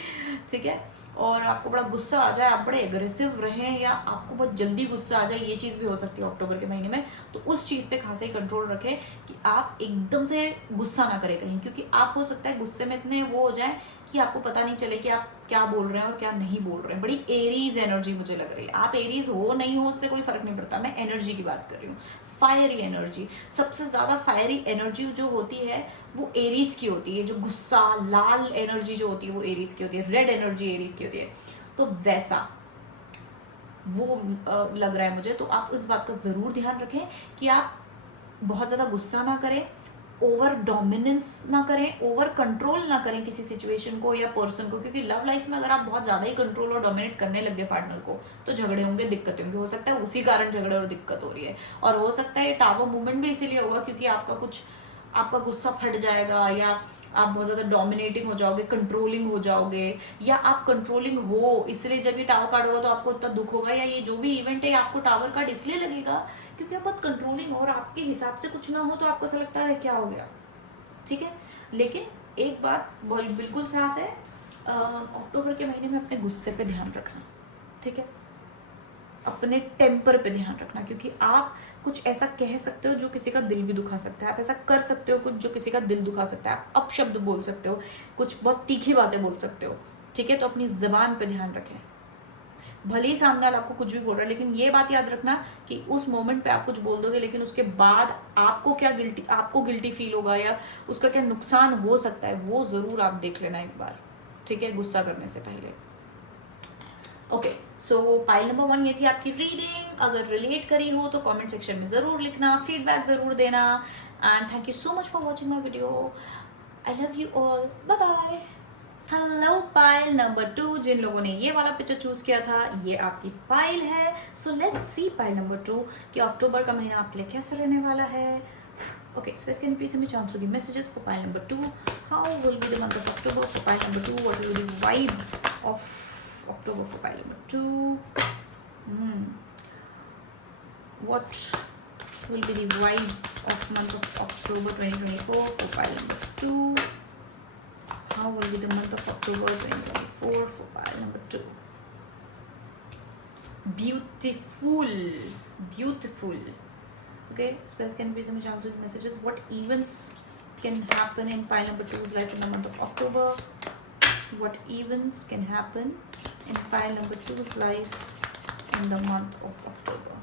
ठीक है, और आपको बड़ा गुस्सा आ जाए, आप बड़े एग्रेसिव रहें, या आपको बहुत जल्दी गुस्सा आ जाए, ये चीज़ भी हो सकती है अक्टूबर के महीने में। तो उस चीज़ पे खासा ही कंट्रोल रखें कि आप एकदम से गुस्सा ना करें कहीं, क्योंकि आप हो सकता है गुस्से में इतने वो हो जाए कि आपको पता नहीं चले कि आप क्या बोल रहे हैं और क्या नहीं बोल रहे हैं। बड़ी एरीज एनर्जी मुझे लग रही है। आप एरीज हो नहीं हो उससे कोई फर्क नहीं पड़ता, मैं एनर्जी की बात कर रही हूँ। फायरी एनर्जी, सबसे ज्यादा फायरी एनर्जी जो होती है वो एरीज की होती है। जो गुस्सा, लाल एनर्जी जो होती है वो एरीज की होती है, रेड एनर्जी एरीज की होती है। तो वैसा वो लग रहा है मुझे। तो आप इस बात का जरूर ध्यान रखें कि आप बहुत ज्यादा गुस्सा ना करें, ओवर डोमिनेंस ना करें, ओवर कंट्रोल ना करें किसी सिचुएशन को या पर्सन को, क्योंकि लव लाइफ में अगर आप बहुत ज्यादा ही कंट्रोल और डोमिनेट करने लग गए पार्टनर को तो झगड़े होंगे, दिक्कतें होंगी। हो सकता है उसी कारण झगड़े और दिक्कत हो रही है, और हो सकता है ये टावर मूवमेंट भी इसीलिए होगा क्योंकि आपका गुस्सा फट जाएगा, या आप बहुत ज्यादा डोमिनेटिंग हो जाओगे, कंट्रोलिंग हो जाओगे, या आप कंट्रोलिंग हो इसलिए जब ये टावर कार्ड होगा तो आपको इतना दुख होगा, या ये जो भी इवेंट है आपको टावर कार्ड इसलिए लगेगा क्योंकि आप बहुत कंट्रोलिंग हो और आपके हिसाब से कुछ ना हो तो आपको ऐसा लगता है क्या हो गया। ठीक है, लेकिन एक बात बिल्कुल साफ है, अक्टूबर के महीने में अपने गुस्से पे ध्यान रखना। ठीक है, अपने टेम्पर पे ध्यान रखना, क्योंकि आप कुछ ऐसा कह सकते हो जो किसी का दिल भी दुखा सकता है। आप ऐसा कर सकते हो कुछ जो किसी का दिल दुखा सकता है। आप अपशब्द बोल सकते हो, कुछ बहुत तीखी बातें बोल सकते हो। ठीक है, तो अपनी जबान पे ध्यान रखें। भले ही सामने वाला आपको कुछ भी बोल रहा है, लेकिन ये बात याद रखना कि उस मोमेंट पे आप कुछ बोल दोगे, लेकिन उसके बाद आपको गिल्टी फील होगा या उसका क्या नुकसान हो सकता है वो जरूर आप देख लेना एक बार। ठीक है, गुस्सा करने से पहले। ओके, सो पाइल नंबर 1 ये थी आपकी रीडिंग। अगर रिलेट करी हो तो कमेंट सेक्शन में जरूर लिखना, फीडबैक जरूर देना। And thank you so much for watching my video. I love you all, bye bye. Hello pile number 2, जिन लोगों ने ये वाला पिक्चर चूज किया था, ये आपकी पाइल है। So let's see pile number 2 कि अक्टूबर का महीना आपके लिए कैसा रहने वाला है। Okay, space can you please reach out through the messages for pile number 2? How will be the month of October for pile number 2? What will be the vibe of October for pile number 2? What will be the vibe of month of October 2024 for pile number 2? How will be the month of October 2024 for pile number 2? Beautiful, beautiful. Okay, space can be some chance with messages. What events can happen in pile number 2's life in the month of October? What events can happen in pile number 2's life in the month of October?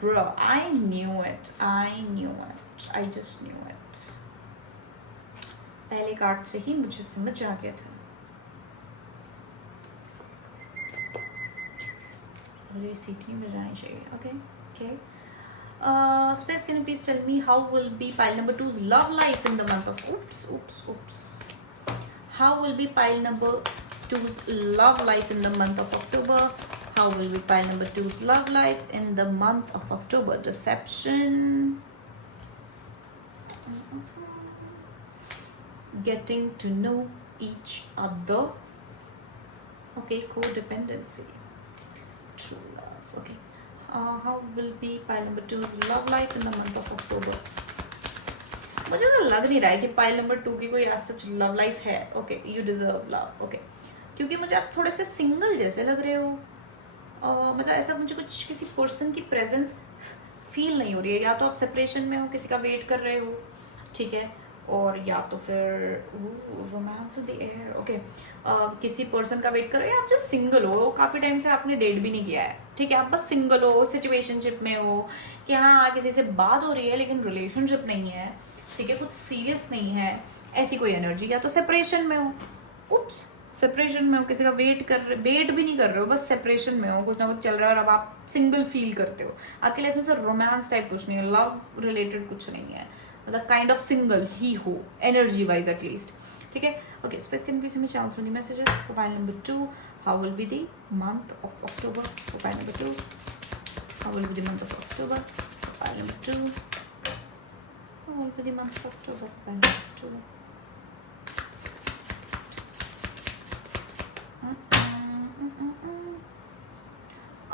Bro, I knew it. I just knew it. पहले card से ही मुझे समझ आ गया था। ये सीटी में जानी चाहिए। Okay. Space, can you please tell me how will be pile number 2's love life in the month of oops. How will be pile number 2's love life in the month of October? How will be pile number 2's love life in the month of October? Deception, getting to know each other. Okay, codependency, true love. Okay. How will be pile number 2's love life in the month of October? मुझे तो लग नहीं रहा है कि pile number 2 की कोई सच love life है। Okay, you deserve love. Okay, क्योंकि मुझे आप थोड़े से सिंगल जैसे लग रहे हो। मतलब ऐसा मुझे कुछ किसी पर्सन की प्रेजेंस फील नहीं हो रही है। या तो आप सेपरेशन में हो, किसी का वेट कर रहे हो, ठीक है, और या तो फिर romance in the air. Okay, किसी पर्सन का वेट कर रहे हो, या आप जस्ट सिंगल हो, काफी टाइम से आपने डेट भी नहीं किया है। ठीक है, आप बस सिंगल हो, सिचुएशनशिप में हो कि हाँ किसी से बात हो रही है लेकिन रिलेशनशिप नहीं है। ठीक है, कुछ सीरियस नहीं है, ऐसी कोई एनर्जी। या तो सेपरेशन में हो, उप्स, सेपरेशन में हो, किसी का वेट भी नहीं कर रहे हो, बस सेपरेशन में हो, कुछ ना कुछ चल रहा है और अब आप सिंगल फील करते हो। आपकी लाइफ में सर रोमांस टाइप कुछ नहीं है, लव रिलेटेड कुछ नहीं है, मतलब काइंड ऑफ सिंगल ही हो, एनर्जी वाइज एटलीस्ट। ठीक है, okay, space can please reach out through the messages for pile number 2. How will be the month of October for pile number 2? How will be the month of October for pile number 2? How will be the month of October for pile number 2?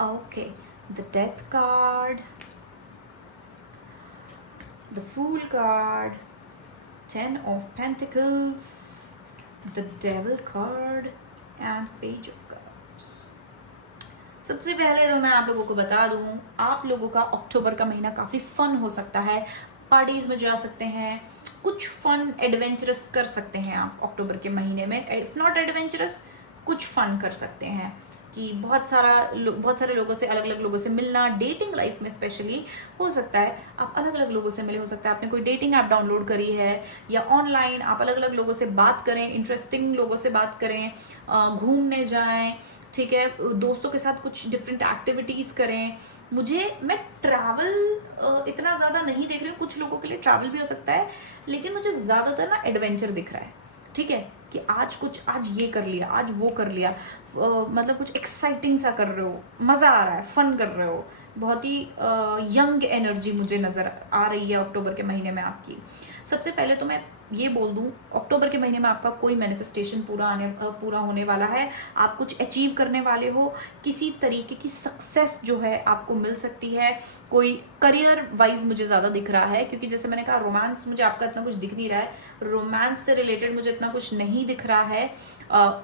Okay, the Death card, the Fool card, 10 of Pentacles, the Devil card and Page of Cups. सबसे पहले तो मैं आप लोगों को बता दूं, आप लोगों का अक्टूबर का महीना काफी फन हो सकता है। पार्टीज में जा सकते हैं, कुछ फन एडवेंचरस कर सकते हैं आप अक्टूबर के महीने में। इफ नॉट एडवेंचरस, कुछ फन कर सकते हैं कि बहुत सारे लोगों से, अलग अलग लोगों से मिलना, डेटिंग लाइफ में स्पेशली हो सकता है आप अलग अलग लोगों से मिले, हो सकता है आपने कोई डेटिंग ऐप डाउनलोड करी है या ऑनलाइन आप अलग अलग लोगों से बात करें, इंटरेस्टिंग लोगों से बात करें, घूमने जाएं, ठीक है, दोस्तों के साथ कुछ डिफरेंट एक्टिविटीज करें। मैं ट्रैवल इतना ज़्यादा नहीं देख रही हूँ, कुछ लोगों के लिए ट्रैवल भी हो सकता है, लेकिन मुझे ज़्यादातर ना एडवेंचर दिख रहा है, ठीक है, कि आज ये कर लिया, आज वो कर लिया, मतलब कुछ एक्साइटिंग सा कर रहे हो, मज़ा आ रहा है, फन कर रहे हो, बहुत ही यंग एनर्जी मुझे नज़र आ रही है अक्टूबर के महीने में आपकी। सबसे पहले तो मैं ये बोल दूं, अक्टूबर के महीने में आपका कोई मैनिफेस्टेशन पूरा होने वाला है, आप कुछ अचीव करने वाले हो, किसी तरीके की सक्सेस जो है आपको मिल सकती है। कोई करियर वाइज मुझे ज़्यादा दिख रहा है, क्योंकि जैसे मैंने कहा रोमांस मुझे आपका इतना कुछ दिख नहीं रहा है, रोमांस से रिलेटेड मुझे इतना कुछ नहीं दिख रहा है।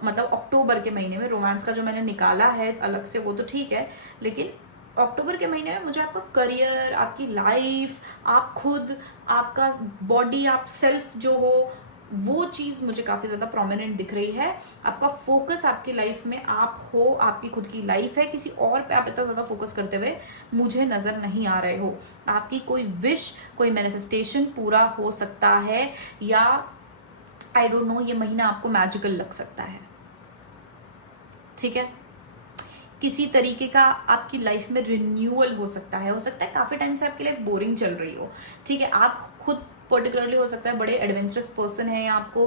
मतलब अक्टूबर के महीने में रोमांस का जो मैंने निकाला है अलग से वो तो ठीक है, लेकिन अक्टूबर के महीने में मुझे आपका करियर, आपकी लाइफ, आप खुद, आपका बॉडी, आप सेल्फ जो हो, वो चीज़ मुझे काफ़ी ज़्यादा प्रोमिनेंट दिख रही है। आपका फोकस आपकी लाइफ में आप हो, आपकी खुद की लाइफ है, किसी और पे आप इतना ज़्यादा फोकस करते हुए मुझे नज़र नहीं आ रहे हो। आपकी कोई विश, कोई मैनिफेस्टेशन पूरा हो सकता है, या आई डोंट नो, ये महीना आपको मैजिकल लग सकता है, ठीक है। किसी तरीके का आपकी लाइफ में रिन्यूअल हो सकता है काफी टाइम से आपकी लाइफ बोरिंग चल रही हो, ठीक है, आप खुद पर्टिकुलरली हो सकता है बड़े एडवेंचरस पर्सन है आपको,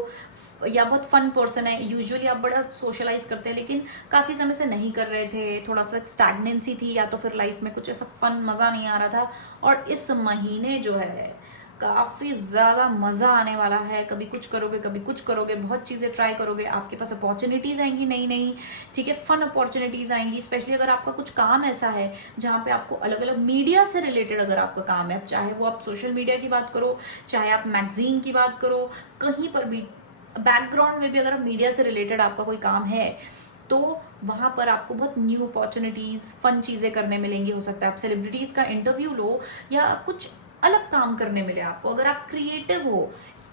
या बहुत फन पर्सन है, यूजुअली आप बड़ा सोशलाइज करते हैं, लेकिन काफ़ी समय से नहीं कर रहे थे, थोड़ा सा स्टैग्नेंसी थी, या तो फिर लाइफ में कुछ ऐसा फन मज़ा नहीं आ रहा था। और इस महीने जो है काफ़ी ज़्यादा मज़ा आने वाला है, कभी कुछ करोगे, कभी कुछ करोगे, बहुत चीज़ें ट्राई करोगे, आपके पास अपॉर्चुनिटीज़ आएंगी नई नई, ठीक है, फन अपॉर्चुनिटीज़ आएंगी। स्पेशली अगर आपका कुछ काम ऐसा है जहाँ पे आपको अलग अलग मीडिया से रिलेटेड अगर आपका काम है, चाहे वो आप सोशल मीडिया की बात करो, चाहे आप मैगजीन की बात करो, कहीं पर भी बैकग्राउंड में भी अगर मीडिया से रिलेटेड आपका कोई काम है, तो वहां पर आपको बहुत न्यू अपॉर्चुनिटीज़, फन चीज़ें करने मिलेंगी। हो सकता है आप सेलिब्रिटीज़ का इंटरव्यू लो, या कुछ अलग काम करने मिले आपको। अगर आप क्रिएटिव हो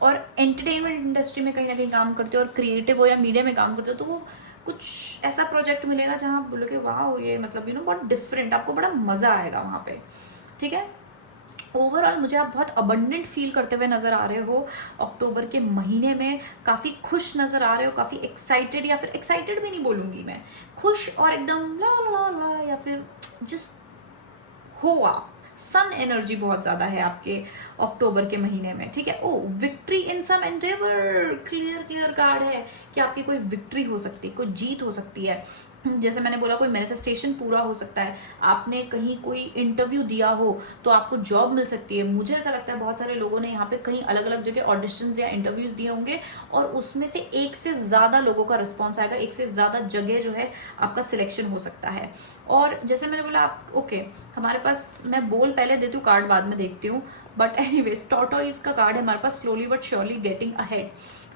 और एंटरटेनमेंट इंडस्ट्री में कहीं ना कहीं काम करते हो, और क्रिएटिव हो या मीडिया में काम करते हो, तो वो कुछ ऐसा प्रोजेक्ट मिलेगा जहाँ आप बोलोगे वाह, ये मतलब बहुत डिफरेंट, आपको बड़ा मज़ा आएगा वहाँ पे, ठीक है। ओवरऑल मुझे आप बहुत अबंडेंट फील करते हुए नज़र आ रहे हो अक्टूबर के महीने में, काफ़ी खुश नज़र आ रहे हो, काफ़ी एक्साइटेड, या फिर एक्साइटेड भी नहीं बोलूँगी मैं, खुश और एकदम ला ला ला, या फिर जस्ट हो आप। सन एनर्जी बहुत ज़्यादा है आपके अक्टूबर के महीने में, ठीक है। Oh, victory in some endeavour, clear card है कि आपकी कोई विक्ट्री हो सकती है, कोई जीत हो सकती है। जैसे मैंने बोला, कोई मैनिफेस्टेशन पूरा हो सकता है, आपने कहीं कोई इंटरव्यू दिया हो तो आपको जॉब मिल सकती है। मुझे ऐसा लगता है बहुत सारे लोगों ने यहाँ पे कहीं अलग अलग जगह ऑडिशंस या इंटरव्यूज दिए होंगे, और उसमें से एक से ज़्यादा लोगों का रिस्पॉन्स आएगा, एक से ज़्यादा जगह जो है आपका सिलेक्शन हो सकता है। और जैसे मैंने बोला, आप ओके, हमारे पास, मैं बोल पहले देती हूँ, कार्ड बाद में देखती हूँ, बट एनीवेज टॉर्टोइज का कार्ड है हमारे पास, slowly but surely getting ahead,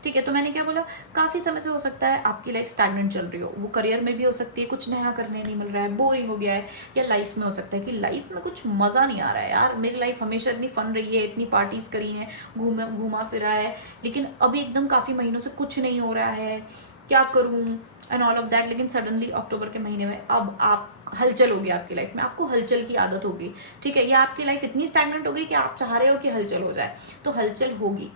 ठीक है। तो मैंने क्या बोला, काफ़ी समय से हो सकता है आपकी लाइफ स्टैग्नेंट चल रही हो, वो करियर में भी हो सकती है, कुछ नया करने नहीं मिल रहा है, बोरिंग हो गया है, या लाइफ में हो सकता है कि लाइफ में कुछ मज़ा नहीं आ रहा है, यार मेरी लाइफ हमेशा इतनी फन रही है, इतनी पार्टीज करी हैं, घूमा फिरा है, लेकिन अभी एकदम काफ़ी महीनों से कुछ नहीं हो रहा है, क्या करूँ एंड ऑल ऑफ दैट। लेकिन सडनली अक्टूबर के महीने में अब आप हलचल होगी आपकी लाइफ में, आपको हलचल की आदत होगी, ठीक है, या आपकी लाइफ इतनी स्टैग्नेंट होगी कि आप चाह रहे हो कि हलचल हो जाए, तो हलचल होगी।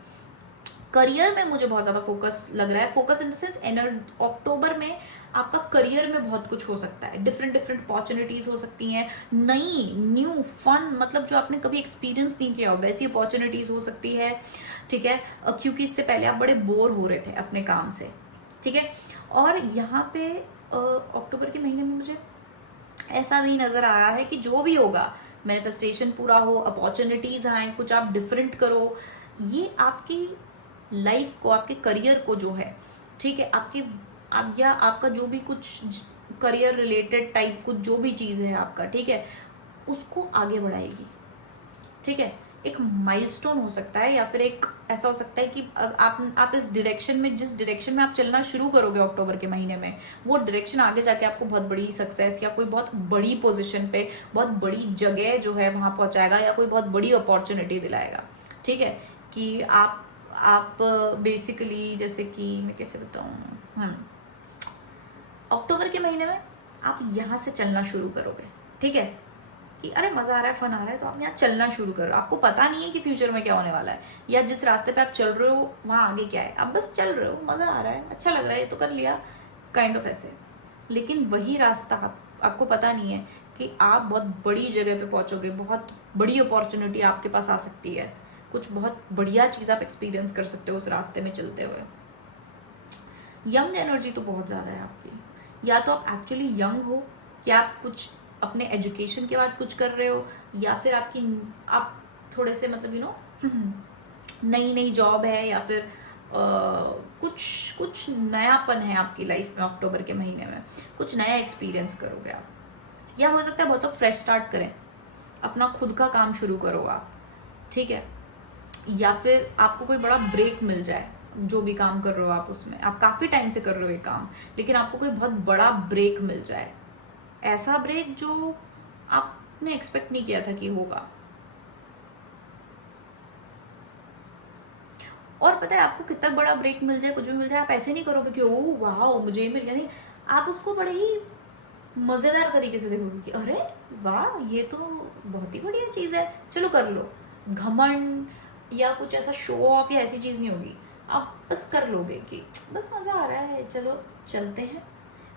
करियर में मुझे बहुत ज़्यादा फोकस लग रहा है, फोकस इन द सेंस अक्टूबर में आपका करियर में बहुत कुछ हो सकता है, डिफरेंट अपॉर्चुनिटीज़ हो सकती हैं, नई न्यू फन, मतलब जो आपने कभी एक्सपीरियंस नहीं किया हो वैसी अपॉर्चुनिटीज़ हो सकती है, ठीक है, क्योंकि इससे पहले आप बड़े बोर हो रहे थे अपने काम से, ठीक है। और यहाँ पे अक्टूबर के महीने में मुझे ऐसा भी नज़र आ रहा है कि जो भी होगा, मैनिफेस्टेशन पूरा हो, अपॉर्चुनिटीज़ आए, कुछ आप डिफरेंट करो, ये आपकी लाइफ को, आपके करियर को जो है, ठीक है, या आपका जो भी कुछ करियर रिलेटेड टाइप कुछ जो भी चीज़ है आपका, ठीक है, उसको आगे बढ़ाएगी, ठीक है। एक माइलस्टोन हो सकता है, या फिर एक ऐसा हो सकता है कि आप इस डायरेक्शन में, जिस डायरेक्शन में आप चलना शुरू करोगे अक्टूबर के महीने में, वो डायरेक्शन आगे जाके आपको बहुत बड़ी सक्सेस, या कोई बहुत बड़ी पोजीशन पे, बहुत बड़ी जगह जो है वहाँ पहुँचाएगा, या कोई बहुत बड़ी अपॉर्चुनिटी दिलाएगा, ठीक है, कि आप आप बेसिकली जैसे कि मैं कैसे बताऊँ, अक्टूबर के महीने में आप यहाँ से चलना शुरू करोगे, ठीक है, कि अरे मज़ा आ रहा है, फन आ रहा है, तो आप यहाँ चलना शुरू करो। आपको पता नहीं है कि फ्यूचर में क्या होने वाला है, या जिस रास्ते पे आप चल रहे हो वहाँ आगे क्या है, आप बस चल रहे हो, मज़ा आ रहा है, अच्छा लग रहा है, ये तो कर लिया, काइंड ऑफ ऐसे। लेकिन वही रास्ता आपको पता नहीं है कि आप बहुत बड़ी जगह पे पहुँचोगे, बहुत बड़ी अपॉर्चुनिटी आपके पास आ सकती है, कुछ बहुत बढ़िया चीज़ आप एक्सपीरियंस कर सकते हो उस रास्ते में चलते हुए। यंग एनर्जी तो बहुत ज़्यादा है आपकी। या तो आप एक्चुअली यंग हो कि आप कुछ अपने एजुकेशन के बाद कुछ कर रहे हो, या फिर आप थोड़े से मतलब नई नई जॉब है, या फिर कुछ कुछ नयापन है आपकी लाइफ में। अक्टूबर के महीने में कुछ नया एक्सपीरियंस करोगे आप, या हो सकता है बहुत लोग फ्रेश स्टार्ट करें, अपना खुद का काम शुरू करो आप, ठीक है, या फिर आपको कोई बड़ा ब्रेक मिल जाए, जो भी काम कर रहे हो आप उसमें, आप काफ़ी टाइम से कर रहे हो ये काम, लेकिन आपको कोई बहुत बड़ा ब्रेक मिल जाए, ऐसा ब्रेक जो आपने एक्सपेक्ट नहीं किया था कि होगा। और पता है आपको कितना बड़ा ब्रेक मिल जाए, कुछ भी मिल जाए, आप ऐसे नहीं करोगे कि ओ वाह मुझे ये मिल गया, नहीं, आप उसको बड़े ही मज़ेदार तरीके से देखोगे कि अरे वाह ये तो बहुत ही बढ़िया चीज़ है, चलो कर लो। घमंड या कुछ ऐसा शो ऑफ या ऐसी चीज़ नहीं होगी, आप बस कर लोगे कि बस मज़ा आ रहा है, चलो चलते हैं,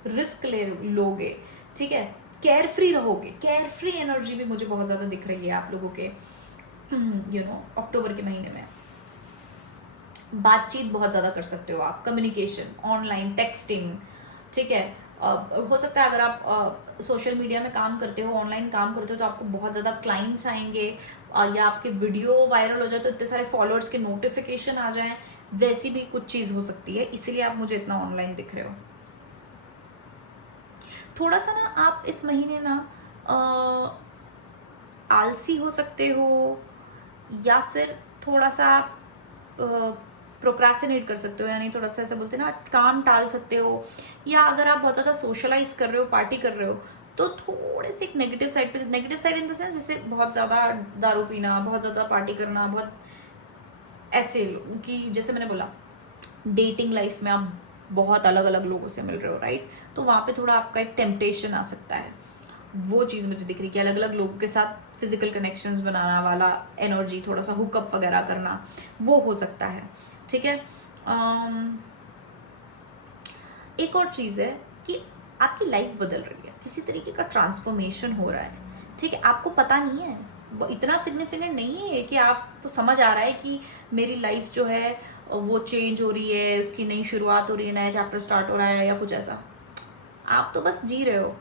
रिस्क ले लोगे, ठीक है, केयर फ्री रहोगे। केयर फ्री एनर्जी भी मुझे बहुत ज़्यादा दिख रही है आप लोगों के अक्टूबर के महीने में। बातचीत बहुत ज़्यादा कर सकते हो आप, कम्युनिकेशन, ऑनलाइन टेक्सटिंग, ठीक है। हो सकता है अगर आप सोशल मीडिया में काम करते हो, ऑनलाइन काम करते हो, तो आपको बहुत ज़्यादा क्लाइंट्स आएंगे, या आपके वीडियो वायरल हो जाए तो इतने सारे फॉलोअर्स के नोटिफिकेशन आ जाएं, वैसी भी कुछ चीज़ हो सकती है, इसीलिए आप मुझे इतना ऑनलाइन दिख रहे हो। थोड़ा सा ना आप इस महीने ना आलसी हो सकते हो, या फिर थोड़ा सा आप प्रोक्रास्टिनेट कर सकते हो, यानी थोड़ा सा ऐसे बोलते हैं ना, काम टाल सकते हो, या अगर आप बहुत ज़्यादा सोशलाइज कर रहे हो, पार्टी कर रहे हो, तो थोड़े से एक नेगेटिव साइड पे, negative side in the sense जैसे बहुत ज़्यादा दारू पीना, बहुत ज़्यादा पार्टी करना, बहुत ऐसे कि जैसे मैंने बोला डेटिंग लाइफ में आप बहुत अलग अलग लोगों से मिल रहे हो, राइट, तो वहाँ पे थोड़ा आपका एक टेम्पटेशन आ सकता है। वो चीज़ मुझे दिख रही कि अलग अलग लोगों के साथ फिजिकल कनेक्शंस बनाना वाला एनर्जी, थोड़ा सा हुकअप वगैरह करना, वो हो सकता है, ठीक है। एक और चीज़ है कि आपकी लाइफ बदल रही है, किसी तरीके का ट्रांसफॉर्मेशन हो रहा है, ठीक है, आपको पता नहीं है, इतना सिग्निफिकेंट नहीं है कि आपको समझ आ रहा है कि मेरी लाइफ जो है वो चेंज हो रही है, उसकी नई शुरुआत हो रही है, नया चैप्टर स्टार्ट हो रहा है, या कुछ ऐसा। आप तो बस जी रहे हो,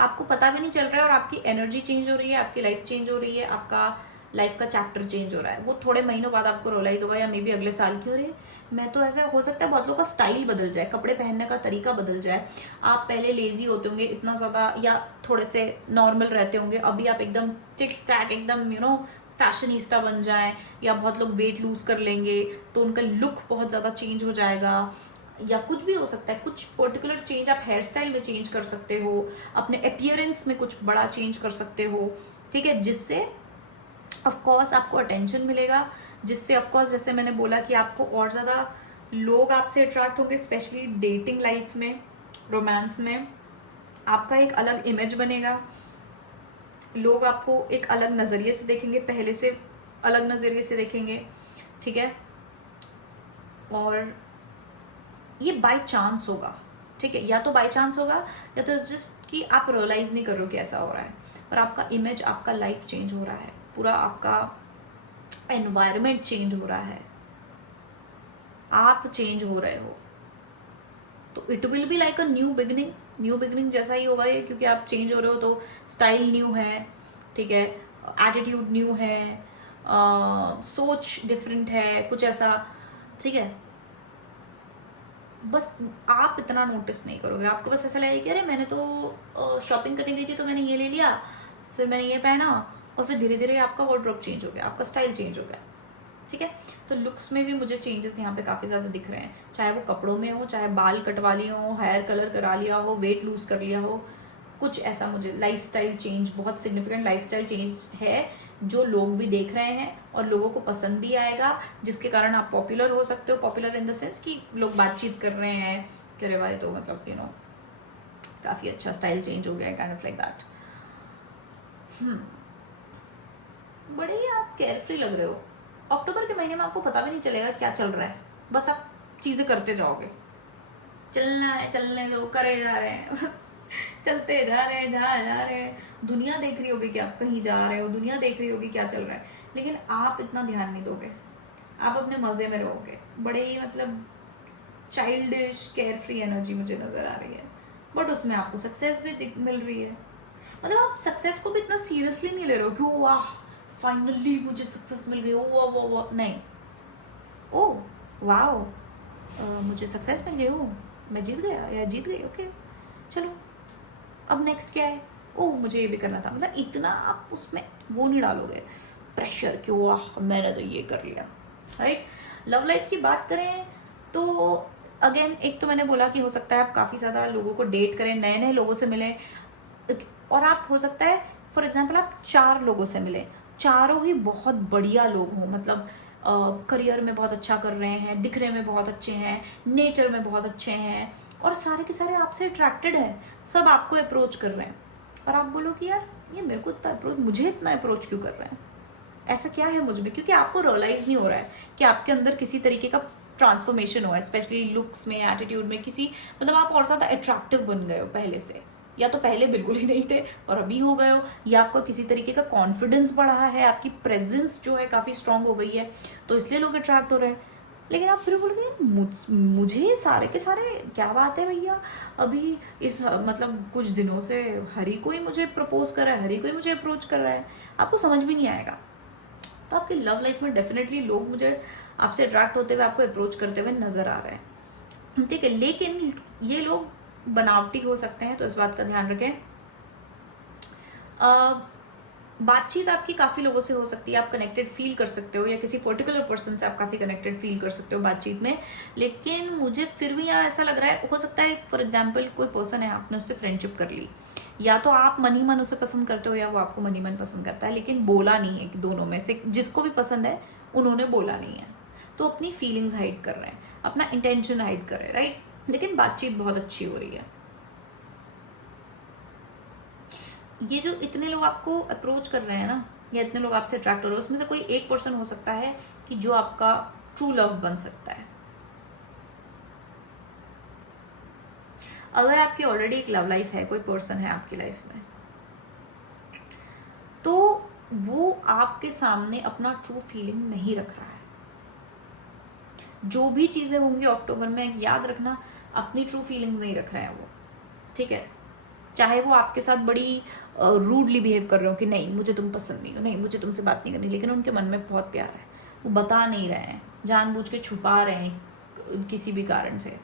आपको पता भी नहीं चल रहा है, और आपकी एनर्जी चेंज हो रही है, आपकी लाइफ चेंज हो रही है, आपका लाइफ का चैप्टर चेंज हो रहा है। वो थोड़े महीनों बाद आपको रियलाइज होगा, या मे बी अगले साल की हो रही है, मैं तो ऐसा हो सकता है बहुत लोगों का स्टाइल बदल जाए, कपड़े पहनने का तरीका बदल जाए। आप पहले लेजी होते होंगे इतना ज़्यादा, या थोड़े से नॉर्मल रहते होंगे, अभी आप एकदम टिक टैक एकदम फैशनिस्टा बन जाए, या बहुत लोग वेट लूज कर लेंगे तो उनका लुक बहुत ज़्यादा चेंज हो जाएगा, या कुछ भी हो सकता है, कुछ पर्टिकुलर चेंज आप हेयर स्टाइल में चेंज कर सकते हो, अपने अपीयरेंस में कुछ बड़ा चेंज कर सकते हो, ठीक है, जिससे ऑफकोर्स आपको अटेंशन मिलेगा, जिससे ऑफकोर्स जैसे मैंने बोला कि आपको और ज़्यादा लोग आपसे अट्रैक्ट होंगे, स्पेशली डेटिंग लाइफ में, रोमांस में आपका एक अलग इमेज बनेगा, लोग आपको एक अलग नज़रिए से देखेंगे, पहले से अलग नज़रिए से देखेंगे, ठीक है। और ये बाय चांस होगा, ठीक है, या तो बाय चांस होगा, या तो जस्ट कि आप रियलाइज़ नहीं कर रहे हो कि ऐसा हो रहा है, पर आपका इमेज, आपका लाइफ चेंज हो रहा है, पूरा आपका एनवायरनमेंट चेंज हो रहा है, आप चेंज हो रहे हो, तो it will be like a new beginning जैसा ही होगा ये, क्योंकि आप चेंज हो रहे हो तो स्टाइल न्यू है, ठीक है, एटीट्यूड न्यू है, सोच डिफरेंट है, कुछ ऐसा, ठीक है। बस आप इतना नोटिस नहीं करोगे, आपको बस ऐसा लगेगा कि अरे मैंने तो शॉपिंग करने गई थी तो मैंने ये ले लिया, फिर मैंने ये पहना, और फिर धीरे धीरे आपका वार्डरोब चेंज हो गया, आपका स्टाइल चेंज हो गया, ठीक है। तो लुक्स में भी मुझे चेंजेस यहाँ पे काफ़ी ज़्यादा दिख रहे हैं, चाहे वो कपड़ों में हो, चाहे बाल कटवा लिए हो, हेयर कलर करा लिया हो, वेट लूज कर लिया हो, कुछ ऐसा मुझे लाइफस्टाइल चेंज, बहुत सिग्निफिकेंट लाइफस्टाइल चेंज है जो लोग भी देख रहे हैं और लोगों को पसंद भी आएगा, जिसके कारण आप पॉपुलर हो सकते हो। पॉपुलर इन द सेंस कि लोग बातचीत कर रहे हैं कि अरे भाई तो मतलब यू नो काफ़ी अच्छा स्टाइल चेंज हो गया है, काइंड ऑफ लाइक दैट। बड़े ही आप केयरफ्री लग रहे हो। अक्टूबर के महीने में आपको पता भी नहीं चलेगा क्या चल रहा है, बस आप चीज़ें करते जाओगे। चलना है चलने दो, करे जा रहे हैं बस, चलते जा रहे हैं जहाँ जा रहे हैं। दुनिया देख रही होगी कि आप कहीं जा रहे हो, दुनिया देख रही होगी क्या चल रहा है, लेकिन आप इतना ध्यान नहीं दोगे, आप अपने मज़े में रहोगे। बड़े ही मतलब चाइल्डिश केयरफ्री एनर्जी मुझे नज़र आ रही है, बट उसमें आपको सक्सेस भी मिल रही है। मतलब आप सक्सेस को भी इतना सीरियसली नहीं ले रहे हो कि ओ वाह फाइनली मुझे सक्सेस मिल गई, ओ वाह वाह वाह, नहीं, ओ वाह मुझे सक्सेस मिल गई, ओ मैं जीत गया या जीत गई, ओके चलो अब नेक्स्ट क्या है, ओ मुझे ये भी करना था। मतलब इतना आप उसमें वो नहीं डालोगे प्रेशर कि वाह मैंने तो ये कर लिया, राइट। लव लाइफ की बात करें तो अगेन एक तो मैंने बोला कि हो सकता है आप काफ़ी ज़्यादा लोगों को डेट करें, नए नए लोगों से मिलें, और आप हो सकता है फॉर एग्जांपल आप 4 लोगों से मिले, चारों ही बहुत बढ़िया लोग हों, मतलब करियर में बहुत अच्छा कर रहे हैं, दिखने में बहुत अच्छे हैं, नेचर में बहुत अच्छे हैं, और सारे के सारे आपसे अट्रैक्टेड हैं, सब आपको अप्रोच कर रहे हैं, और आप बोलो कि यार ये मेरे को इतना अप्रोच, मुझे इतना अप्रोच क्यों कर रहे हैं, ऐसा क्या है मुझ में, क्योंकि आपको रियलाइज़ नहीं हो रहा है कि आपके अंदर किसी तरीके का ट्रांसफॉर्मेशन हुआ है, स्पेशली लुक्स में, एटीट्यूड में, किसी मतलब आप और ज़्यादा अट्रैक्टिव बन गए हो पहले से, या तो पहले बिल्कुल ही नहीं थे और अभी हो गए हो, या आपका किसी तरीके का कॉन्फिडेंस बढ़ा है, आपकी प्रेजेंस जो है काफ़ी स्ट्रांग हो गई है, तो इसलिए लोग अट्रैक्ट हो रहे हैं। लेकिन आप फिर बोलोगे मुझे सारे के सारे क्या बात है भैया, अभी इस मतलब कुछ दिनों से हर ही कोई मुझे प्रपोज कर रहा है, हर ही कोई मुझे अप्रोच कर रहा है, आपको समझ भी नहीं आएगा। तो आपकी लव लाइफ में डेफिनेटली लोग मुझे आपसे अट्रैक्ट होते हुए, आपको अप्रोच करते हुए नजर आ रहे हैं, ठीक है, लेकिन ये लोग बनावटी हो सकते हैं, तो इस बात का ध्यान रखें। बातचीत आपकी काफ़ी लोगों से हो सकती है, आप कनेक्टेड फील कर सकते हो, या किसी पर्टिकुलर पर्सन से आप काफ़ी कनेक्टेड फील कर सकते हो बातचीत में, लेकिन मुझे फिर भी यहाँ ऐसा लग रहा है, हो सकता है फॉर एग्जाम्पल कोई पर्सन है, आपने उससे फ्रेंडशिप कर ली, या तो आप मन ही मन उसे पसंद करते हो या वो आपको मन ही मन पसंद करता है, लेकिन बोला नहीं है कि दोनों में से जिसको भी पसंद है उन्होंने बोला नहीं है, तो अपनी फीलिंग्स हाइड कर रहे हैं, अपना इंटेंशन हाइड कर रहे हैं, राइट, लेकिन बातचीत बहुत अच्छी हो रही है। ये जो इतने लोग आपको अप्रोच कर रहे हैं ना, या इतने लोग आपसे अट्रैक्ट हो रहे हैं, उसमें से कोई एक पर्सन हो सकता है कि जो आपका ट्रू लव बन सकता है। अगर आपकी ऑलरेडी एक लव लाइफ है, कोई पर्सन है आपकी लाइफ में, तो वो आपके सामने अपना ट्रू फीलिंग नहीं रख रहा है। जो भी चीजें होंगी अक्टूबर में, याद रखना अपनी ट्रू फीलिंग्स नहीं रख रहे हैं वो, ठीक है, चाहे वो आपके साथ बड़ी रूडली बिहेव कर रहे हो कि नहीं मुझे तुम पसंद नहीं हो, नहीं मुझे तुमसे बात नहीं करनी, लेकिन उनके मन में बहुत प्यार है, वो बता नहीं रहे हैं, जानबूझ के छुपा रहे हैं किसी भी कारण से,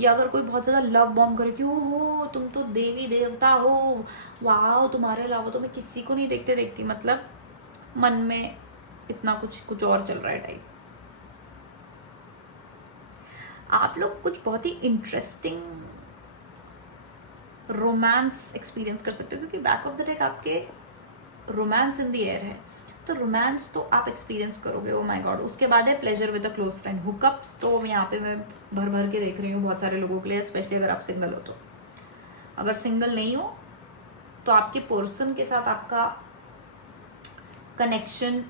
या अगर कोई बहुत ज़्यादा लव बॉम्ब करे कि हो तुम तो देवी देवता हो, वाह तुम्हारे अलावा तो मैं किसी को नहीं देखती, मतलब मन में इतना कुछ और चल रहा है टाइप। आप लोग कुछ बहुत ही इंटरेस्टिंग रोमांस एक्सपीरियंस कर सकते हो, क्योंकि बैक ऑफ द डेक आपके रोमांस इन द एयर है, तो रोमांस तो आप एक्सपीरियंस करोगे, ओ माय गॉड। उसके बाद है pleasure with a close friend, hookups तो यहाँ पे मैं भर भर के देख रही हूँ बहुत सारे लोगों के लिए, स्पेशली अगर आप सिंगल हो तो। अगर सिंगल नहीं हो तो आपके पर्सन के साथ आपका कनेक्शन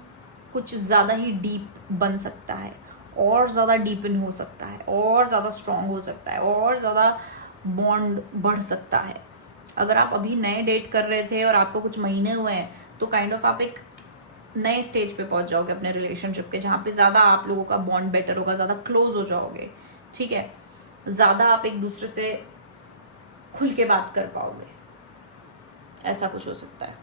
कुछ ज़्यादा ही डीप बन सकता है, और ज़्यादा डीपन हो सकता है, और ज़्यादा स्ट्रांग हो सकता है, और ज़्यादा बॉन्ड बढ़ सकता है। अगर आप अभी नए डेट कर रहे थे और आपको कुछ महीने हुए हैं, तो काइंड ऑफ आप एक नए स्टेज पे पहुंच जाओगे अपने रिलेशनशिप के, जहाँ पे ज़्यादा आप लोगों का बॉन्ड बेटर होगा, ज़्यादा क्लोज हो जाओगे, ठीक है, ज़्यादा आप एक दूसरे से खुल के बात कर पाओगे, ऐसा कुछ हो सकता है।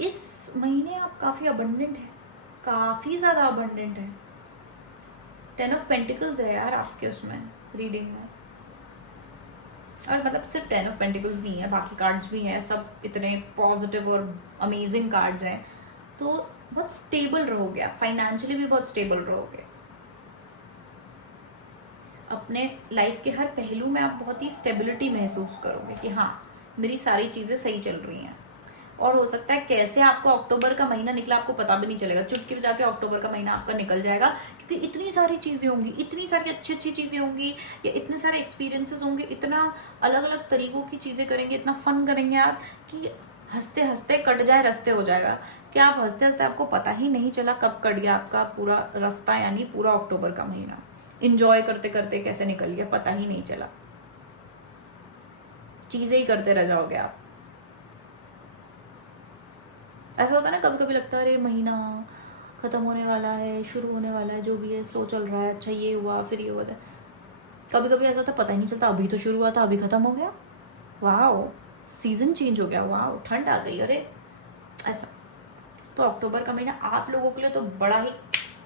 इस महीने आप काफ़ी अबंडेंट है, काफ़ी ज़्यादा अबंडेंट है। 10 ऑफ पेंटिकल्स है यार आपके उसमें रीडिंग में, और मतलब सिर्फ 10 ऑफ पेंटिकल्स नहीं है, बाकी कार्ड्स भी हैं, सब इतने पॉजिटिव और अमेजिंग कार्ड्स हैं, तो बहुत स्टेबल रहोगे आप, फाइनेंशियली भी बहुत स्टेबल रहोगे। अपने लाइफ के हर पहलू में आप बहुत ही स्टेबिलिटी महसूस करोगे कि हाँ मेरी सारी चीज़ें सही चल रही हैं। और हो सकता है कैसे आपको अक्टूबर का महीना निकला आपको पता भी नहीं चलेगा, चुटकी बजा के अक्टूबर का महीना आपका निकल जाएगा, क्योंकि इतनी सारी चीज़ें होंगी, इतनी सारी अच्छी अच्छी चीज़ें होंगी, या इतने सारे एक्सपीरियंसेस होंगे, इतना अलग अलग तरीकों की चीज़ें करेंगे, इतना फन करेंगे आप कि हंसते हंसते कट जाए रास्ते हो जाएगा कि आप हंसते हंसते आपको पता ही नहीं चला कब कट गया आपका पूरा रास्ता, यानी पूरा अक्टूबर का महीना इंजॉय करते करते कैसे निकल गया पता ही नहीं चला, चीजें ही करते रह जाओगे आप। ऐसा होता है ना, कभी कभी लगता है अरे महीना खत्म होने वाला है, शुरू होने वाला है, जो भी है स्लो चल रहा है, अच्छा ये हुआ फिर ये हुआ था। कभी कभी ऐसा होता है पता ही नहीं चलता, अभी तो शुरू हुआ था अभी खत्म हो गया, वाह सीजन चेंज हो गया, वाह ठंड आ गई, अरे ऐसा। तो अक्टूबर का महीना आप लोगों के लिए तो बड़ा ही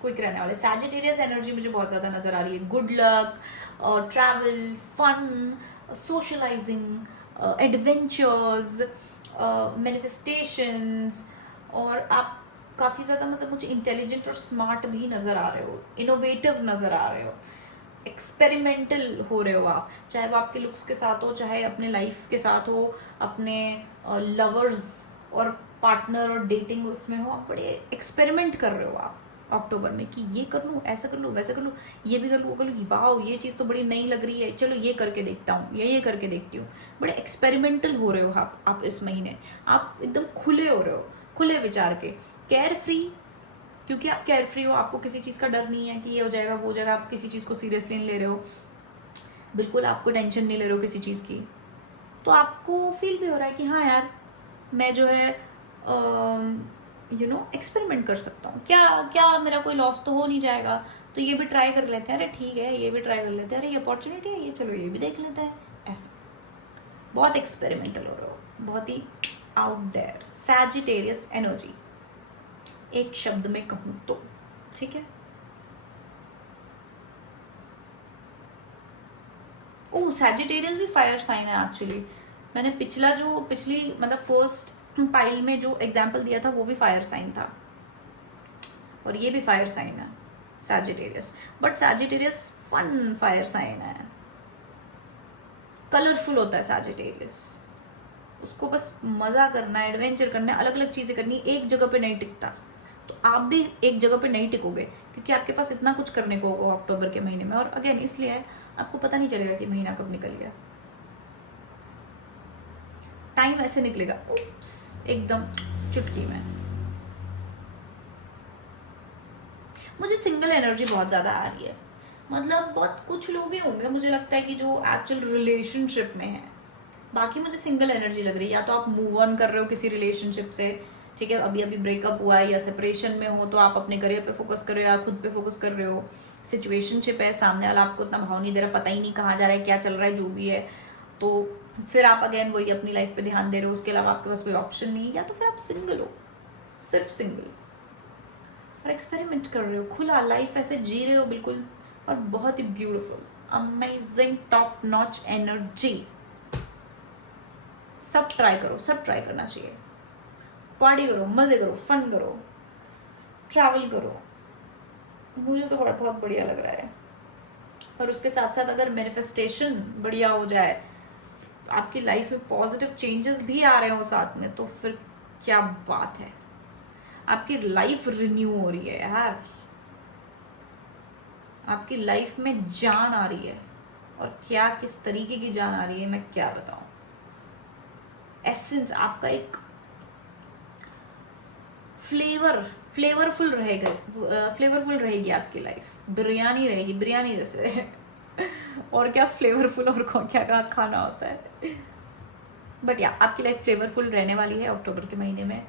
क्विक रहने वाला है। सैजिटेरियस एनर्जी मुझे बहुत ज़्यादा नज़र आ रही है, good luck, travel, fun, socializing, adventures, manifestations, और आप काफ़ी ज़्यादा मतलब मुझे इंटेलिजेंट और स्मार्ट भी नज़र आ रहे हो, इनोवेटिव नज़र आ रहे हो, एक्सपेरिमेंटल हो रहे हो आप, चाहे वो आपके लुक्स के साथ हो, चाहे अपने लाइफ के साथ हो, अपने लवर्स और पार्टनर और डेटिंग उसमें हो, आप बड़े एक्सपेरिमेंट कर रहे हो आप अक्टूबर में कि ये कर लूँ, ऐसा कर लूँ, वैसा कर लूँ, ये भी कर लूँ, वो कर लूँ, वाह ये चीज़ तो बड़ी नई लग रही है, चलो ये करके देखता हूँ, ये करके देखती हूँ। बड़े एक्सपेरिमेंटल हो रहे हो आप इस महीने, आप एकदम खुले हो रहे हो, खुले विचार के, केयर फ्री, क्योंकि आप केयर फ्री हो, आपको किसी चीज़ का डर नहीं है कि ये हो जाएगा वो हो जाएगा, आप किसी चीज़ को सीरियसली नहीं ले रहे हो, बिल्कुल आपको टेंशन नहीं ले रहे हो किसी चीज़ की। तो आपको फील भी हो रहा है कि हाँ यार मैं जो है एक्सपेरिमेंट कर सकता हूँ, क्या क्या मेरा कोई लॉस तो हो नहीं जाएगा, तो ये भी ट्राई कर लेते हैं, अरे ठीक है ये भी ट्राई कर लेते हैं, अरे ये अपॉर्चुनिटी है, ये चलो ये भी देख लेते हैं, ऐसा। बहुत एक्सपेरिमेंटल हो रहे हो, बहुत ही आउट देयर, सैजिटेरियस एनर्जी एक शब्द में कहूँ तो, ठीक है। ओह सैजिटेरियस भी फायर साइन है एक्चुअली, मैंने पिछली मतलब फर्स्ट पाइल में जो एग्जाम्पल दिया था वो भी फायर साइन था, और ये भी फायर साइन है Sagittarius, but Sagittarius fun fire sign है, कलरफुल होता है सैजिटेरियस, उसको बस मजा करना है, एडवेंचर करना है, अलग अलग चीजें करनी, एक जगह पे नहीं टिकता। तो आप भी एक जगह पे नहीं टिकोगे, क्योंकि आपके पास इतना कुछ करने को होगा अक्टूबर के महीने में, और अगेन इसलिए आपको पता नहीं चलेगा कि महीना कब निकल गया, टाइम ऐसे निकलेगा उप्स एकदम चुटकी में। मुझे सिंगल एनर्जी बहुत ज़्यादा आ रही है, मतलब बहुत कुछ लोग ही होंगे मुझे लगता है कि जो एक्चुअल रिलेशनशिप में है, बाकी मुझे सिंगल एनर्जी लग रही है। या तो आप मूव ऑन कर रहे हो किसी रिलेशनशिप से, ठीक है, अभी अभी ब्रेकअप हुआ है, या सेपरेशन में हो तो आप अपने करियर पे फोकस कर रहे हो या खुद पे फोकस कर रहे हो, सिचुएशनशिप है, सामने वाला आपको इतना भाव नहीं दे रहा, पता ही नहीं कहाँ जा रहा है, क्या चल रहा है, जो भी है, तो फिर आप अगेन वही अपनी लाइफ पे ध्यान दे रहे हो, उसके अलावा आपके पास कोई ऑप्शन नहीं है, या तो फिर आप सिंगल हो, सिर्फ सिंगल, और एक्सपेरिमेंट कर रहे हो, खुला लाइफ ऐसे जी रहे हो बिल्कुल, और बहुत ही beautiful amazing top notch energy. सब ट्राई करो, सब ट्राई करना चाहिए, पार्टी करो, मजे करो, फन करो, ट्रैवल करो, मुझे तो बहुत बढ़िया लग रहा है। और उसके साथ साथ अगर मैनिफेस्टेशन बढ़िया हो जाए, आपकी लाइफ में पॉजिटिव चेंजेस भी आ रहे हो साथ में, तो फिर क्या बात है, आपकी लाइफ रिन्यू हो रही है यार, आपकी लाइफ में जान आ रही है, और क्या किस तरीके की जान आ रही है मैं क्या बताऊं, एसेंस आपका एक फ्लेवरफुल रहेगी आपकी लाइफ, बिरयानी रहेगी, बिरयानी जैसे और क्या फ्लेवरफुल और क्या खाना होता है, बट या आपकी लाइफ फ्लेवरफुल रहने वाली है अक्टूबर के महीने में,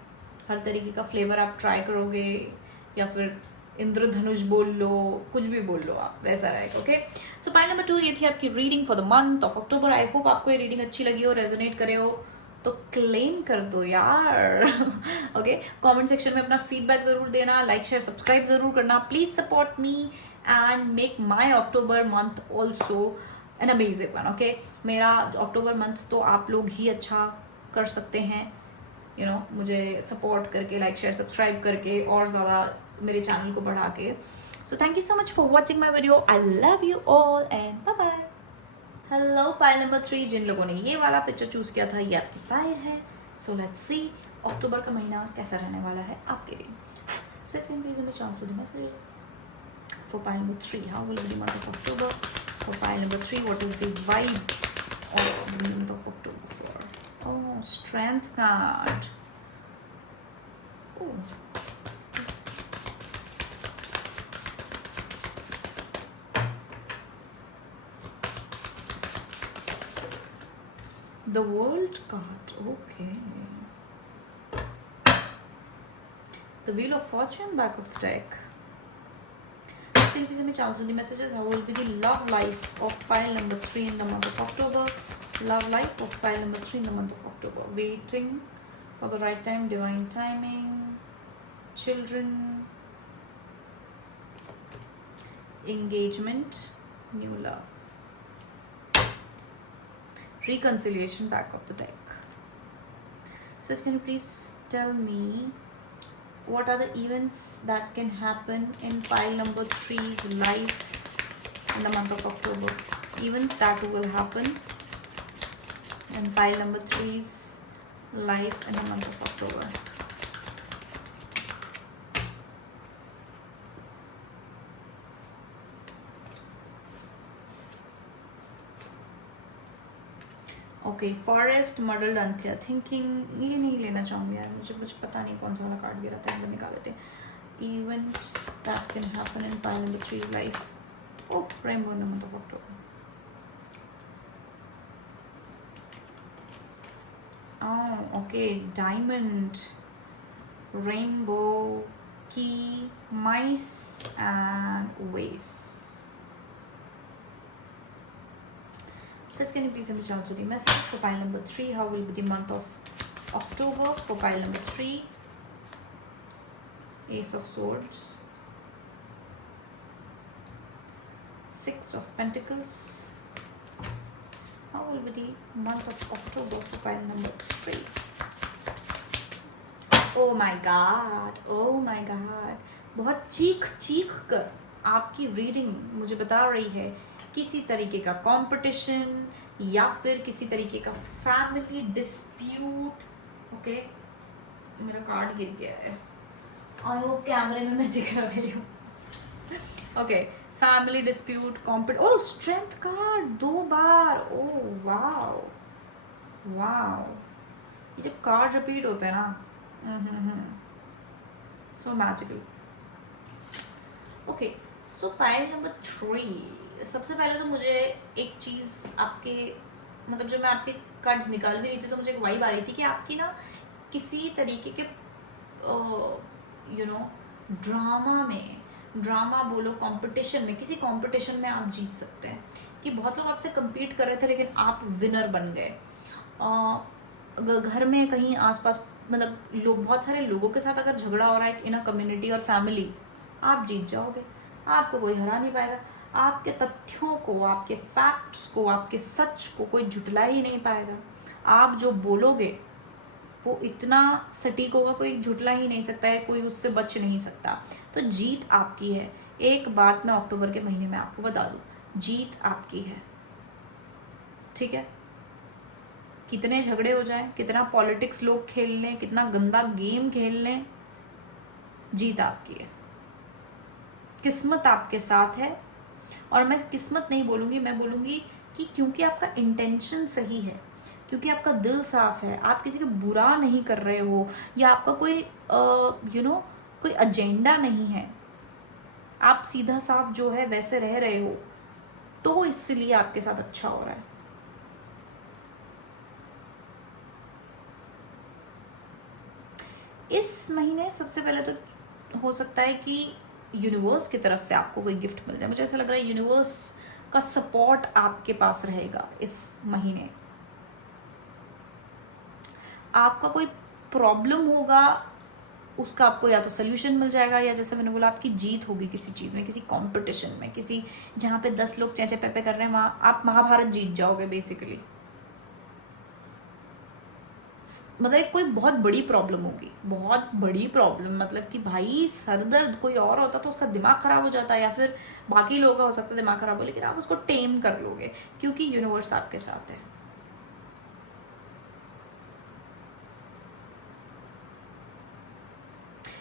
हर तरीके का फ्लेवर आप ट्राई करोगे, या फिर इंद्रधनुष बोल लो, कुछ भी बोल लो आप, वैसा रहेगा। ओके, सो पॉइंट नंबर 2 ये थी आपकी reading for the month of October. I hope आपको ये रीडिंग अच्छी लगी हो, रेजोनेट करे हो, तो क्लेम कर दो यार। ओके, कमेंट सेक्शन में अपना फीडबैक जरूर देना, लाइक शेयर सब्सक्राइब जरूर करना, please support me and make my October month also an amazing one. Okay, मेरा अक्टूबर मंथ तो आप लोग ही अच्छा कर सकते हैं, मुझे सपोर्ट करके, लाइक शेयर सब्सक्राइब करके, और ज़्यादा मेरे चैनल को बढ़ा के। So thank you so much for watching my video. I love you all and bye bye. Hello pile number 3, जिन लोगों ने ये वाला पिक्चर चूज किया था, ये आपकी पाइल है. So let's see अक्टूबर का महीना कैसा रहने वाला है आपके लिए. Especially please let me chance through the messages. For pile number 3, how will be the month of October? For pile number 3, what is the vibe of the month of October for? Oh, strength card. Oh. The World card, okay. The Wheel of Fortune, back of the deck. Can you please let me chance through the messages? How will be the love life of pile number 3 in the month of October? Love life of pile number 3 in the month of October. Waiting for the right time, divine timing, children, engagement, new love. Reconciliation, back of the deck. So can you please tell me what are the events that can happen in pile number 3's life in the month of October? Events that will happen in pile number 3's life in the month of October. Okay, forest, modelled, unclear thinking, ये नहीं लेना चाहूँगी यार, मुझे कुछ पता नहीं कौन सा वाला कार्ड गिरा था, एकदम निकाल लेते हैं. Events that can happen in pile number 3 life. Oh, rainbow in the month of October. Okay, diamond, rainbow, key, mice and ways. Please can you please let me chance through the message for pile number 3? How will be the month of October for pile number 3? Ace of Swords, 6 of Pentacles. How will be the month of October for pile number 3? Oh my God! Oh my God! बहुत चीख कर आपकी reading मुझे बता रही है किसी तरीके का कंपटीशन या फिर किसी तरीके का फैमिली डिस्प्यूट. ओके, मेरा कार्ड गिर गया है. आई होप कैमरे में मैं दिख रही हूँ. ओके, फैमिली डिस्प्यूट, ओह, स्ट्रेंथ कार्ड 2 बार. ओह वाओ वाओ, ये जब कार्ड रिपीट होते हैं ना, सो मैजिकल. ओके, सो पाइल नंबर 3. सबसे पहले तो मुझे एक चीज़ आपके मतलब जब मैं आपके कार्ड्स निकाल भी रही थी तो मुझे एक वाइब आ रही थी कि आपकी ना किसी तरीके के ड्रामा बोलो, कंपटीशन में, किसी कंपटीशन में आप जीत सकते हैं. कि बहुत लोग आपसे compete कर रहे थे लेकिन आप विनर बन गए. घर में कहीं आसपास मतलब बहुत सारे लोगों के साथ अगर झगड़ा हो रहा है इन अ कम्युनिटी और फैमिली, आप जीत जाओगे. आपको कोई हरा नहीं पाएगा. आपके तथ्यों को, आपके फैक्ट्स को, आपके सच को कोई झुटला ही नहीं पाएगा. आप जो बोलोगे वो इतना सटीक होगा, कोई झुटला ही नहीं सकता है, कोई उससे बच नहीं सकता. तो जीत आपकी है. एक बात मैं अक्टूबर के महीने में आपको बता दूं, जीत आपकी है. ठीक है, कितने झगड़े हो जाएं, कितना पॉलिटिक्स लोग खेल लें, कितना गंदा गेम खेल लें, जीत आपकी है. किस्मत आपके साथ है. और मैं किस्मत नहीं बोलूँगी, मैं बोलूँगी कि क्योंकि आपका इंटेंशन सही है, क्योंकि आपका दिल साफ है, आप किसी का बुरा नहीं कर रहे हो, या आपका कोई कोई एजेंडा नहीं है, आप सीधा साफ जो है वैसे रह रहे हो, तो इसलिए आपके साथ अच्छा हो रहा है. इस महीने सबसे पहले तो हो सकता है कि यूनिवर्स की तरफ से आपको कोई गिफ्ट मिल जाए. मुझे ऐसा लग रहा है यूनिवर्स का सपोर्ट आपके पास रहेगा इस महीने. आपका कोई प्रॉब्लम होगा, उसका आपको या तो सोल्यूशन मिल जाएगा, या जैसे मैंने बोला आपकी जीत होगी किसी चीज़ में, किसी कंपटीशन में, किसी जहाँ पे 10 लोग चेचे पेपे कर रहे हैं, वहाँ आप महाभारत जीत जाओगे बेसिकली. मतलब एक कोई बहुत बड़ी प्रॉब्लम होगी, बहुत बड़ी प्रॉब्लम, मतलब कि भाई सर दर्द, कोई और होता तो उसका दिमाग खराब हो जाता, या फिर बाकी लोगों का हो सकता है दिमाग खराब हो, लेकिन आप उसको टेम कर लोगे क्योंकि यूनिवर्स आपके साथ है।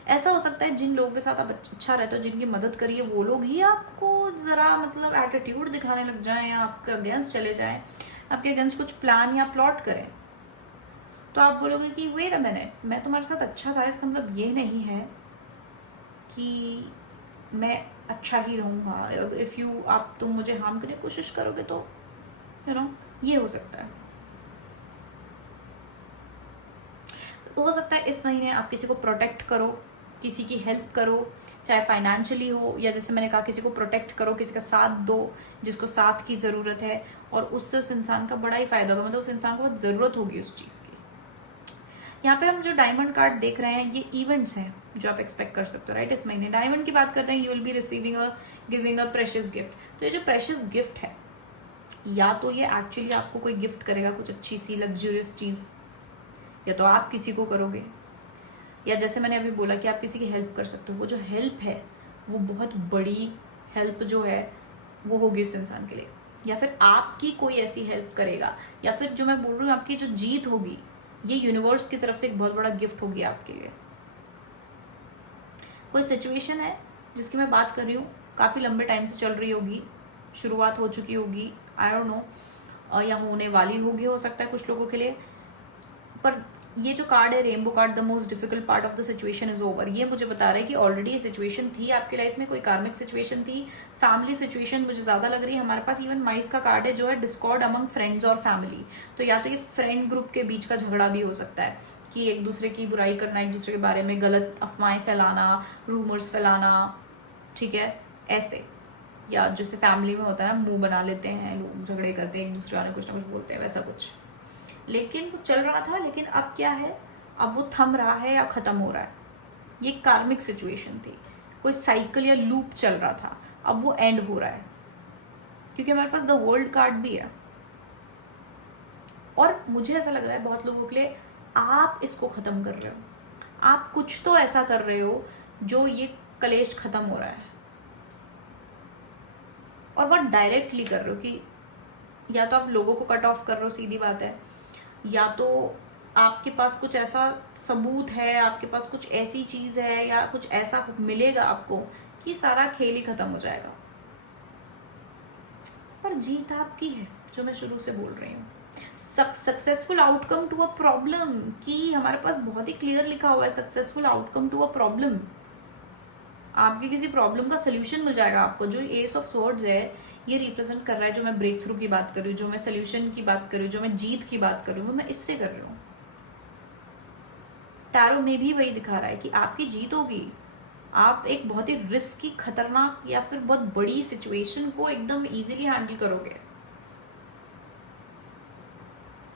ऐसा हो सकता है जिन लोगों के साथ आप अच्छा रहते हो, जिनकी मदद करिए, वो लोग ही आपको ज़रा मतलब एटीट्यूड दिखाने लग जाएं, या आपके अगेंस्ट चले जाएं, आपके अगेंस्ट कुछ प्लान या प्लॉट करें, तो आप बोलोगे कि वेट अ मिनट, मैं तुम्हारे साथ अच्छा था, इसका मतलब ये नहीं है कि मैं अच्छा ही रहूँगा। इफ़ यू आप तुम मुझे हार्म करने की कोशिश करोगे तो ये हो सकता है। हो सकता है इस महीने आप किसी को प्रोटेक्ट करो, किसी की हेल्प करो, चाहे फाइनेंशियली हो, या जैसे मैंने कहा किसी को प्रोटेक्ट करो, किसी का साथ दो जिसको साथ की ज़रूरत है, और उससे उस इंसान का बड़ा ही फ़ायदा होगा, मतलब उस इंसान को बहुत ज़रूरत होगी उस चीज़ की। यहाँ पे हम जो डायमंड कार्ड देख रहे हैं, ये इवेंट्स हैं जो आप एक्सपेक्ट कर सकते हो, राइट। इस महीने डायमंड की बात करते हैं, you will be receiving giving a precious gift. तो ये जो प्रेशियस गिफ्ट है, या तो ये एक्चुअली आपको कोई गिफ्ट करेगा, कुछ अच्छी सी लग्जरियस चीज़, या तो आप किसी को करोगे, या जैसे मैंने अभी बोला कि आप किसी की हेल्प कर सकते हो। वो जो हेल्प है वो बहुत बड़ी हेल्प जो है वो होगी उस इंसान के लिए, या फिर आपकी कोई ऐसी हेल्प करेगा, या फिर जो मैं बोल रही हूँ आपकी जो जीत होगी, ये यूनिवर्स की तरफ से एक बहुत बड़ा गिफ्ट होगी आपके लिए। कोई सिचुएशन है जिसकी मैं बात कर रही हूँ, काफ़ी लंबे टाइम से चल रही होगी, शुरुआत हो चुकी होगी, आई डोंट नो, या होने वाली होगी, हो सकता है कुछ लोगों के लिए। पर ये जो कार्ड है rainbow card, the most difficult part of the situation is over, ये मुझे बता रहा है कि ऑलरेडी ये सिचुएशन थी आपकी लाइफ में, कोई कार्मिक सिचुएशन थी, फैमिली सिचुएशन मुझे ज़्यादा लग रही है। हमारे पास इवन माइस का कार्ड है जो है डिस्कॉर्ड अमंग फ्रेंड्स और फैमिली, तो या तो ये फ्रेंड ग्रुप के बीच का झगड़ा भी हो सकता है कि एक दूसरे की बुराई करना, एक दूसरे के बारे में गलत अफवाहें फैलाना, रूमर्स फैलाना, ठीक है, ऐसे। या जैसे फैमिली में होता है ना, मुंह बना लेते हैं लोग, झगड़े करते हैं, एक दूसरे वाले कुछ ना कुछ बोलते हैं, वैसा कुछ। लेकिन वो चल रहा था, लेकिन अब क्या है, अब वो थम रहा है या ख़त्म हो रहा है। ये कार्मिक सिचुएशन थी, कोई साइकिल या लूप चल रहा था, अब वो एंड हो रहा है, क्योंकि हमारे पास द वर्ल्ड कार्ड भी है। और मुझे ऐसा लग रहा है बहुत लोगों के लिए आप इसको ख़त्म कर रहे हो, आप कुछ तो ऐसा कर रहे हो जो ये कलेश ख़त्म हो रहा है, और बहुत डायरेक्टली कर रहे हो कि या तो आप लोगों को कट ऑफ कर रहे हो, सीधी बात है, या तो आपके पास कुछ ऐसा सबूत है, आपके पास कुछ ऐसी चीज़ है, या कुछ ऐसा मिलेगा आपको कि सारा खेल ही खत्म हो जाएगा। पर जीत आपकी है, जो मैं शुरू से बोल रही हूँ। Successful outcome to a problem, कि हमारे पास बहुत ही क्लियर लिखा हुआ है, successful outcome to a problem. आपकी किसी प्रॉब्लम का सोल्यूशन मिल जाएगा आपको। जो एस ऑफ स्वॉर्ड्स है, ये रिप्रेजेंट कर रहा है, जो मैं ब्रेक थ्रू की बात कर रही हूँ, जो मैं सोल्यूशन की बात कर रही हूँ, जो मैं जीत की बात कर रही हूँ, वो मैं इससे कर रही हूँ। टैरो में भी वही दिखा रहा है कि आपकी जीत होगी। आप एक बहुत ही रिस्की, खतरनाक या फिर बहुत बड़ी सिचुएशन को एकदम इजीली हैंडल करोगे।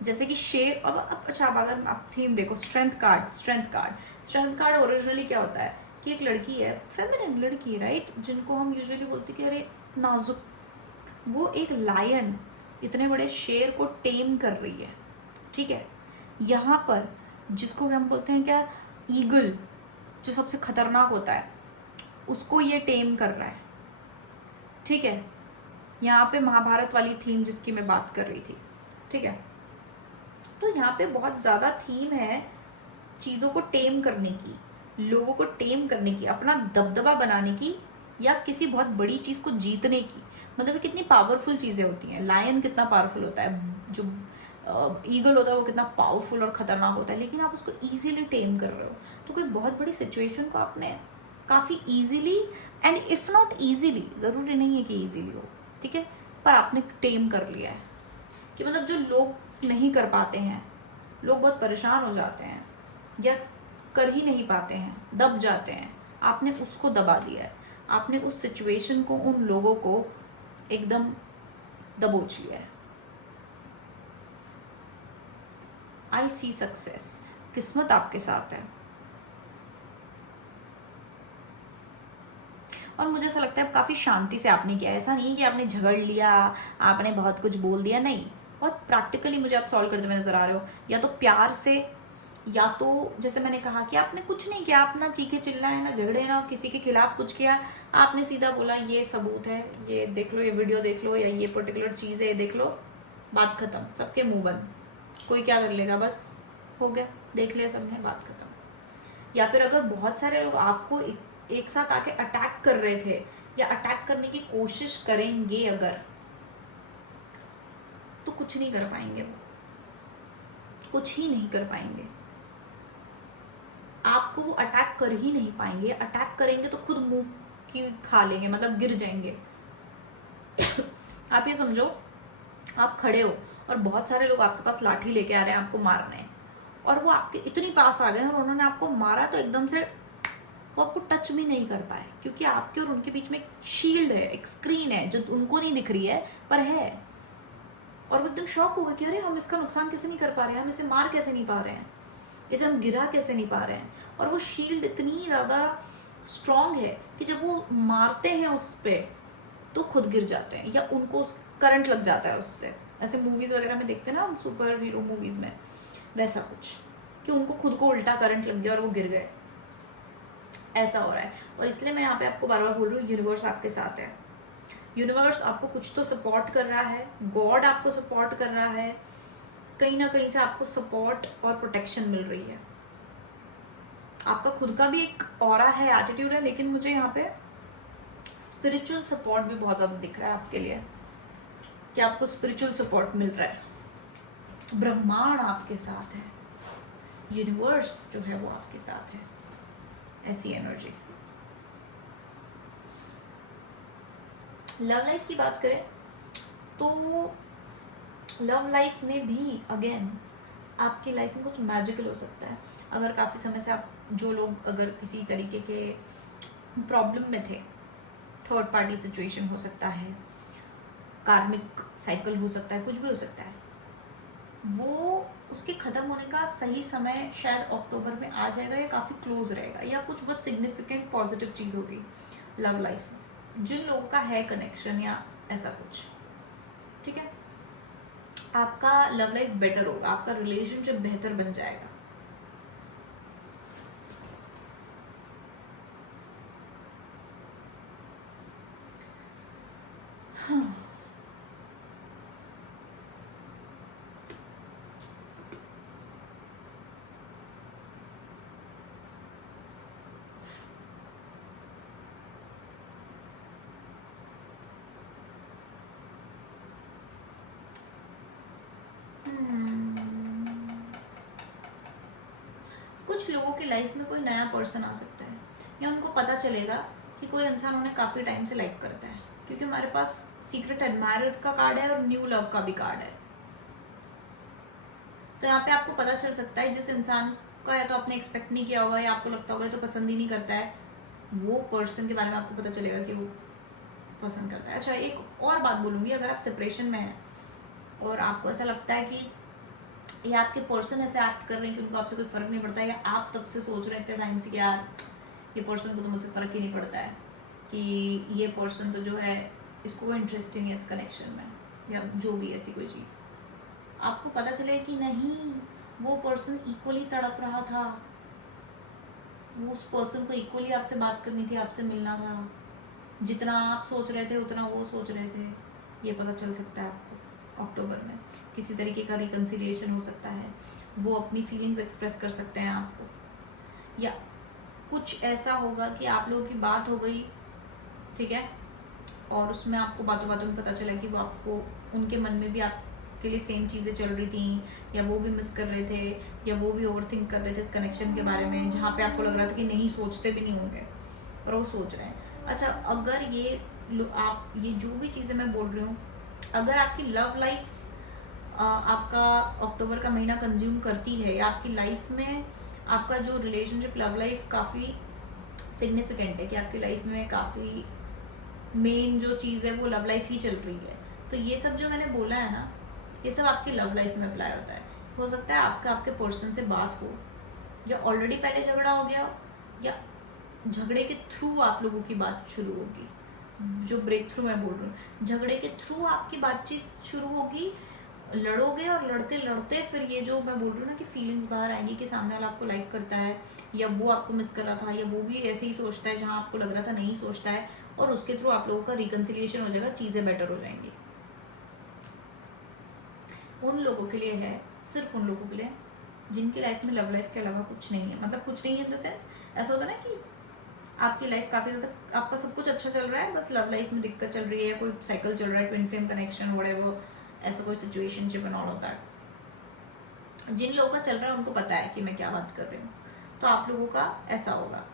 जैसे कि शेर, अब अच्छा, अब अगर आप थीम देखो, strength card, strength card originally क्या होता है कि एक लड़की है, फेमिनिन लड़की, राइट, जिनको हम यूजुअली बोलते कि अरे नाजुक, वो एक लायन, इतने बड़े शेर को टेम कर रही है, ठीक है। यहाँ पर जिसको हम बोलते हैं क्या, ईगल, जो सबसे खतरनाक होता है, उसको ये टेम कर रहा है, ठीक है। यहाँ पे महाभारत वाली थीम जिसकी मैं बात कर रही थी, ठीक है। तो यहाँ पे बहुत ज़्यादा थीम है चीज़ों को टेम करने की, लोगों को टेम करने की, अपना दबदबा बनाने की, या किसी बहुत बड़ी चीज़ को जीतने की। मतलब कितनी पावरफुल चीज़ें होती हैं। लायन कितना पावरफुल होता है, जो ईगल होता है वो कितना पावरफुल और ख़तरनाक होता है, लेकिन आप उसको ईजिली टेम कर रहे हो। तो कोई बहुत बड़ी सिचुएशन को आपने काफ़ी easily, and if not easily, ज़रूरी नहीं है कि ईजिली हो, ठीक है, पर आपने टेम कर लिया है। कि मतलब जो लोग नहीं कर पाते हैं, लोग बहुत परेशान हो जाते हैं या कर ही नहीं पाते हैं, दब जाते हैं, आपने उसको दबा दिया है। आपने उस सिचुएशन को, उन लोगों को एकदम दबोच लिया है। आई सी सक्सेस, किस्मत आपके साथ है। और मुझे ऐसा लगता है काफ़ी शांति से आपने किया, ऐसा नहीं कि आपने झगड़ लिया, आपने बहुत कुछ बोल दिया, नहीं, बहुत प्रैक्टिकली मुझे आप सॉल्व करते हुए नजर आ रहे हो। या तो प्यार से या तो जैसे मैंने कहा कि आपने कुछ नहीं किया, आप ना चीखे चिल्लाए, ना झगड़े, ना किसी के खिलाफ कुछ किया, आपने सीधा बोला ये सबूत है, ये देख लो, ये वीडियो देख लो, या ये पर्टिकुलर चीज़ है ये देख लो, बात खत्म, सबके मुंह बंद, कोई क्या कर लेगा, बस हो गया, देख लिया सबने, बात खत्म। या फिर अगर बहुत सारे लोग आपको एक साथ आके अटैक कर रहे थे या अटैक करने की कोशिश करेंगे अगर, तो कुछ नहीं कर पाएंगे, वो कुछ ही नहीं कर पाएंगे, आपको वो अटैक कर ही नहीं पाएंगे। अटैक करेंगे तो खुद मुंह की खा लेंगे, मतलब गिर जाएंगे। आप ये समझो, आप खड़े हो और बहुत सारे लोग आपके पास लाठी लेके आ रहे हैं आपको मारने, और वो आपके इतनी पास आ गए और उन्होंने आपको मारा, तो एकदम से वो आपको टच भी नहीं कर पाए, क्योंकि आपके और उनके बीच में एक शील्ड है, एक स्क्रीन है जो उनको नहीं दिख रही है पर है। और वो एकदम शॉक हो गए कि अरे हम इसका नुकसान कैसे नहीं कर पा रहे हैं, हम इसे मार कैसे नहीं पा रहे हैं, इसे हम गिरा कैसे नहीं पा रहे हैं। और वो शील्ड इतनी ज़्यादा स्ट्रॉन्ग है कि जब वो मारते हैं उस पर तो खुद गिर जाते हैं, या उनको करंट लग जाता है उससे। ऐसे मूवीज़ वगैरह में देखते हैं ना हम, सुपर हीरो मूवीज़ में, वैसा कुछ, कि उनको खुद को उल्टा करंट लग गया और वो गिर गए, ऐसा हो रहा है। और इसलिए मैं यहाँ पे आपको बार बार बोल रही हूँ, यूनिवर्स आपके साथ है, यूनिवर्स आपको कुछ तो सपोर्ट कर रहा है, गॉड आपको सपोर्ट कर रहा है, कहीं ना कहीं से आपको सपोर्ट और प्रोटेक्शन मिल रही है। आपका खुद का भी एक ऑरा है, एटीट्यूड है, लेकिन मुझे यहाँ पे स्पिरिचुअल सपोर्ट भी बहुत ज़्यादा दिख रहा है आपके लिए, कि आपको स्पिरिचुअल सपोर्ट मिल रहा है, ब्रह्मांड आपके साथ है, यूनिवर्स जो है वो आपके साथ है, ऐसी एनर्जी। लव लाइफ की बात करें तो लव लाइफ में भी अगेन आपकी लाइफ में कुछ मैजिकल हो सकता है। अगर काफ़ी समय से आप, जो लोग अगर किसी तरीके के प्रॉब्लम में थे, थर्ड पार्टी सिचुएशन हो सकता है, कार्मिक साइकिल हो सकता है, कुछ भी हो सकता है, वो उसके ख़त्म होने का सही समय शायद अक्टूबर में आ जाएगा, या काफ़ी क्लोज रहेगा, या कुछ बहुत सिग्निफिकेंट पॉजिटिव चीज़ होगी लव लाइफ में, जिन लोगों का है कनेक्शन या ऐसा कुछ, ठीक है, आपका लव लाइफ बेटर होगा, आपका रिलेशनशिप बेहतर बन जाएगा। हाँ। कुछ लोगों की लाइफ में कोई नया पर्सन आ सकता है, या उनको पता चलेगा कि कोई इंसान उन्हें काफ़ी टाइम से लाइक करता है, क्योंकि हमारे पास सीक्रेट एडमायरर का कार्ड है और न्यू लव का भी कार्ड है। तो यहाँ पे आपको पता चल सकता है, जिस इंसान का या तो आपने एक्सपेक्ट नहीं किया होगा, या आपको लगता होगा तो पसंद ही नहीं करता है, वो पर्सन के बारे में आपको पता चलेगा कि वो पसंद करता है। अच्छा, एक और बात बोलूँगी, अगर आप सेपरेशन में हैं और आपको ऐसा लगता है कि या आपके पर्सन ऐसे एक्ट कर रहे हैं कि उनको आपसे कोई फ़र्क नहीं पड़ता, या आप तब से सोच रहे हैं इतने टाइम से कि यार ये पर्सन को तो मुझसे फ़र्क ही नहीं पड़ता है, कि ये पर्सन तो जो है इसको कोई इंटरेस्ट ही नहीं है इस कनेक्शन में, या जो भी ऐसी कोई चीज़, आपको पता चले कि नहीं, वो पर्सन इक्वली तड़प रहा था, वो उस पर्सन को इक्वली आपसे बात करनी थी, आपसे मिलना था, जितना आप सोच रहे थे उतना वो सोच रहे थे। ये पता चल सकता है आपको अक्टूबर में। किसी तरीके का रिकन्सिलिएशन हो सकता है, वो अपनी फीलिंग्स एक्सप्रेस कर सकते हैं आपको, या कुछ ऐसा होगा कि आप लोगों की बात हो गई, ठीक है, और उसमें आपको बातों बातों में पता चला कि वो आपको, उनके मन में भी आपके लिए सेम चीज़ें चल रही थी, या वो भी मिस कर रहे थे, या वो भी ओवर थिंक कर रहे थे इस कनेक्शन के बारे में, जहाँ पे आपको लग रहा था कि नहीं, सोचते भी नहीं होंगे, पर वो सोच रहे हैं। अच्छा, अगर ये आप ये जो भी चीज़ें मैं बोल रही हूँ, अगर आपकी लव लाइफ आपका अक्टूबर का महीना कंज्यूम करती है, या आपकी लाइफ में आपका जो रिलेशनशिप लव लाइफ काफ़ी सिग्निफिकेंट है, कि आपकी लाइफ में काफ़ी मेन जो चीज़ है वो लव लाइफ ही चल रही है, तो ये सब जो मैंने बोला है ना, ये सब आपकी लव लाइफ में अप्लाई होता है। हो सकता है आपके पर्सन से बात हो, या ऑलरेडी पहले झगड़ा हो गया, या झगड़े के थ्रू आप लोगों की बात शुरू होगी, जो ब्रेक थ्रू मैं बोल रही हूँ, झगड़े के थ्रू आपकी बातचीत शुरू होगी, लड़ोगे और लड़ते लड़ते फिर ये जो मैं बोल रही हूँ ना कि फीलिंग्स बाहर आएंगी कि सामने वाला आपको लाइक करता है, या वो आपको मिस कर रहा था, या वो भी ऐसे ही सोचता है जहाँ आपको लग रहा था नहीं सोचता है, और उसके थ्रू आप लोगों का रिकन्सिलिएशन हो जाएगा, चीज़ें बेटर हो जाएंगी। उन लोगों के लिए है, सिर्फ उन लोगों के लिए जिनकी लाइफ में लव लाइफ के अलावा कुछ नहीं है। मतलब कुछ नहीं है इन द सेंस, ऐसा होता है ना कि आपकी लाइफ काफ़ी ज़्यादा, आपका सब कुछ अच्छा चल रहा है, बस लव लाइफ में दिक्कत चल रही है, कोई साइकिल चल रहा है, ट्विन फ्लेम कनेक्शन व्हाटएवर, ऐसा कोई सिचुएशनशिप एंड ऑल होता है। जिन लोगों का चल रहा है उनको पता है कि मैं क्या बात कर रही हूँ। तो आप लोगों का ऐसा होगा,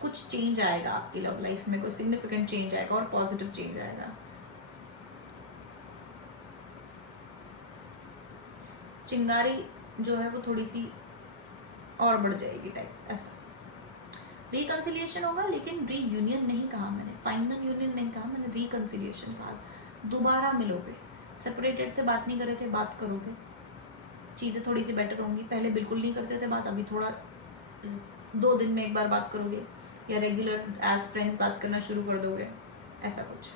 कुछ चेंज आएगा आपकी लव लाइफ में, कोई सिग्निफिकेंट चेंज आएगा और पॉजिटिव चेंज आएगा। चिंगारी जो है वो थोड़ी सी और बढ़ जाएगी टाइप, ऐसा। रिकन्सिलिएशन होगा, लेकिन रीयूनियन नहीं कहा मैंने, फाइनल यूनियन नहीं कहा मैंने, रिकन्सिलिएशन कहा। दोबारा मिलोगे, सेपरेटेड थे, बात नहीं कर रहे थे, बात करोगे, चीज़ें थोड़ी सी बेटर होंगी। पहले बिल्कुल नहीं करते थे बात, अभी थोड़ा 2 दिन में एक बार बात करोगे, या रेगुलर एज फ्रेंड्स बात करना शुरू कर दोगे, ऐसा कुछ।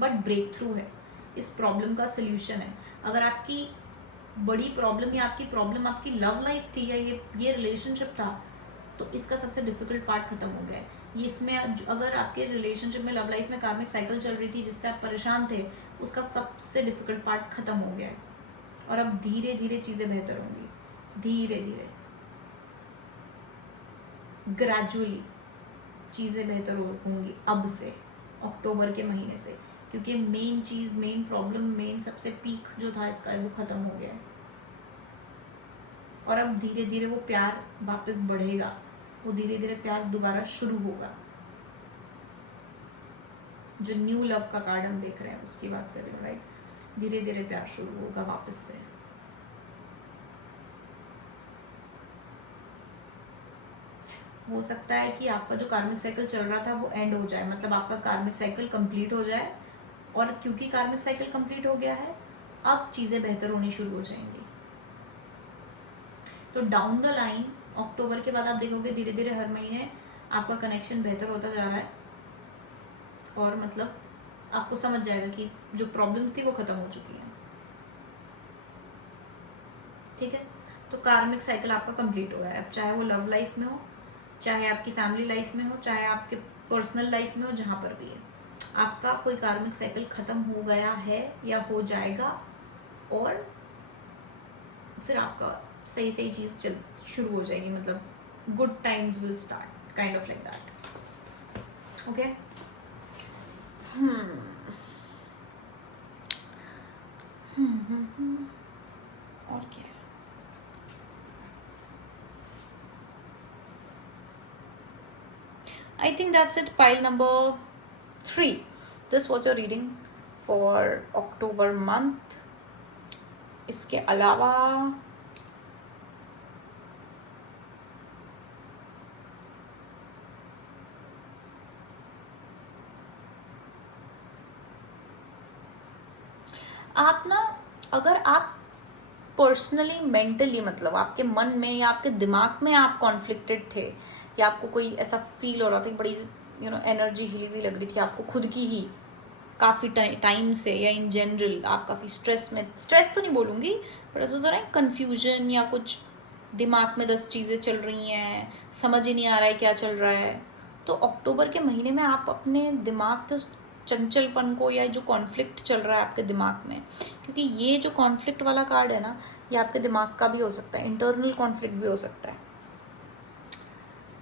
बट ब्रेक थ्रू है, इस प्रॉब्लम का सोल्यूशन है। अगर आपकी बड़ी प्रॉब्लम या आपकी प्रॉब्लम आपकी लव लाइफ थी या ये रिलेशनशिप था, तो इसका सबसे डिफिकल्ट पार्ट खत्म हो गया है। ये इसमें अगर आपके रिलेशनशिप में लव लाइफ में कार्मिक साइकिल चल रही थी जिससे आप परेशान थे, उसका सबसे डिफिकल्ट पार्ट खत्म हो गया है, और अब धीरे धीरे चीज़ें बेहतर होंगी, धीरे धीरे ग्रेजुअली चीज़ें बेहतर होंगी अब से, अक्टूबर के महीने से, क्योंकि मेन चीज़, मेन प्रॉब्लम, मेन सबसे पीक जो था इसका वो ख़त्म हो गया है। और अब धीरे धीरे वो प्यार वापस बढ़ेगा, वो धीरे धीरे प्यार दोबारा शुरू होगा। जो न्यू लव का कार्ड हम देख रहे हैं उसकी बात कर रही हूँ, राइट। धीरे धीरे प्यार शुरू होगा वापस से। हो सकता है कि आपका जो कार्मिक साइकिल चल रहा था वो एंड हो जाए, मतलब आपका कार्मिक साइकिल कंप्लीट हो जाए, और क्योंकि कार्मिक साइकिल कंप्लीट हो गया है, अब चीज़ें बेहतर होनी शुरू हो जाएंगी। तो डाउन द लाइन अक्टूबर के बाद आप देखोगे धीरे धीरे हर महीने आपका कनेक्शन बेहतर होता जा रहा है, और मतलब आपको समझ जाएगा कि जो प्रॉब्लम्स थी वो ख़त्म हो चुकी हैं। ठीक है, तो कार्मिक साइकिल आपका कंप्लीट हो रहा है अब, चाहे वो लव लाइफ में हो, चाहे आपकी फैमिली लाइफ में हो, चाहे आपके पर्सनल लाइफ में हो, जहाँ पर भी है, आपका कोई कार्मिक साइकिल ख़त्म हो गया है या हो जाएगा, और फिर आपका सही सही चीज़ चल शुरू हो जाएगी, मतलब good times will start, kind of like that. Okay, और क्या है? I think that's it, pile number 3. This was your reading for October month. इसके अलावा आप ना, अगर आप पर्सनली मेंटली, मतलब आपके मन में या आपके दिमाग में आप कॉन्फ्लिक्टेड थे, या आपको कोई ऐसा फील हो रहा था कि बड़ी एनर्जी हिली हुई लग रही थी आपको खुद की ही काफ़ी टाइम से, या इन जनरल आप काफ़ी स्ट्रेस तो नहीं बोलूँगी, पर ऐसा होता है कन्फ्यूजन, या कुछ दिमाग में 10 चीज़ें चल रही हैं, समझ ही नहीं आ रहा है क्या चल रहा है, तो अक्टूबर के महीने में आप अपने दिमाग के चंचलपन को, या जो कॉन्फ्लिक्ट चल रहा है आपके दिमाग में, क्योंकि ये जो कॉन्फ्लिक्ट वाला कार्ड है ना, ये आपके दिमाग का भी हो सकता है, इंटरनल कॉन्फ्लिक्ट भी हो सकता है,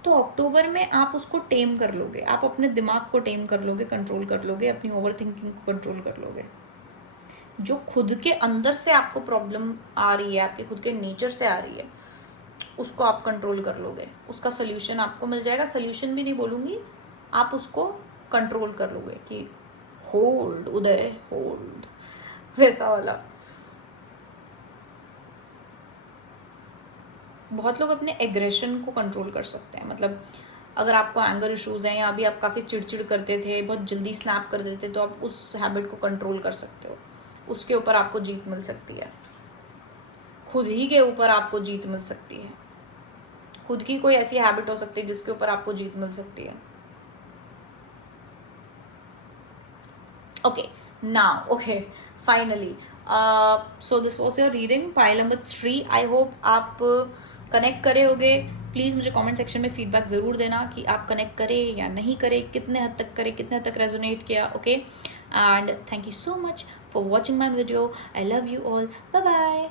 तो अक्टूबर में आप उसको टेम कर लोगे, आप अपने दिमाग को टेम कर लोगे, कंट्रोल कर लोगे, अपनी ओवर थिंकिंग को कंट्रोल कर लोगे। जो खुद के अंदर से आपको प्रॉब्लम आ रही है, आपके खुद के नेचर से आ रही है, उसको आप कंट्रोल कर लोगे, उसका सोल्यूशन आपको मिल जाएगा। सोल्यूशन भी नहीं बोलूँगी, आप उसको कंट्रोल कर लोगे कि होल्ड उदय, होल्ड, वैसा वाला। बहुत लोग अपने एग्रेशन को कंट्रोल कर सकते हैं, मतलब अगर आपको एंगर इश्यूज़ हैं, या अभी आप काफ़ी चिड़चिड़ करते थे, बहुत जल्दी स्नैप कर देते, तो आप उस हैबिट को कंट्रोल कर सकते हो, उसके ऊपर आपको जीत मिल सकती है, खुद ही के ऊपर आपको जीत मिल सकती है, खुद की कोई ऐसी हैबिट हो सकती है जिसके ऊपर आपको जीत मिल सकती है। Okay, now. Okay, finally. So this was your reading, pile number 3. I hope आप कनेक्ट करे होगे. प्लीज़ मुझे कमेंट सेक्शन में फीडबैक ज़रूर देना कि आप कनेक्ट करें या नहीं करें, कितने हद तक करें, कितने हद तक रेजोनेट किया. Okay, and thank you so much for watching my video. I love you all. Bye bye.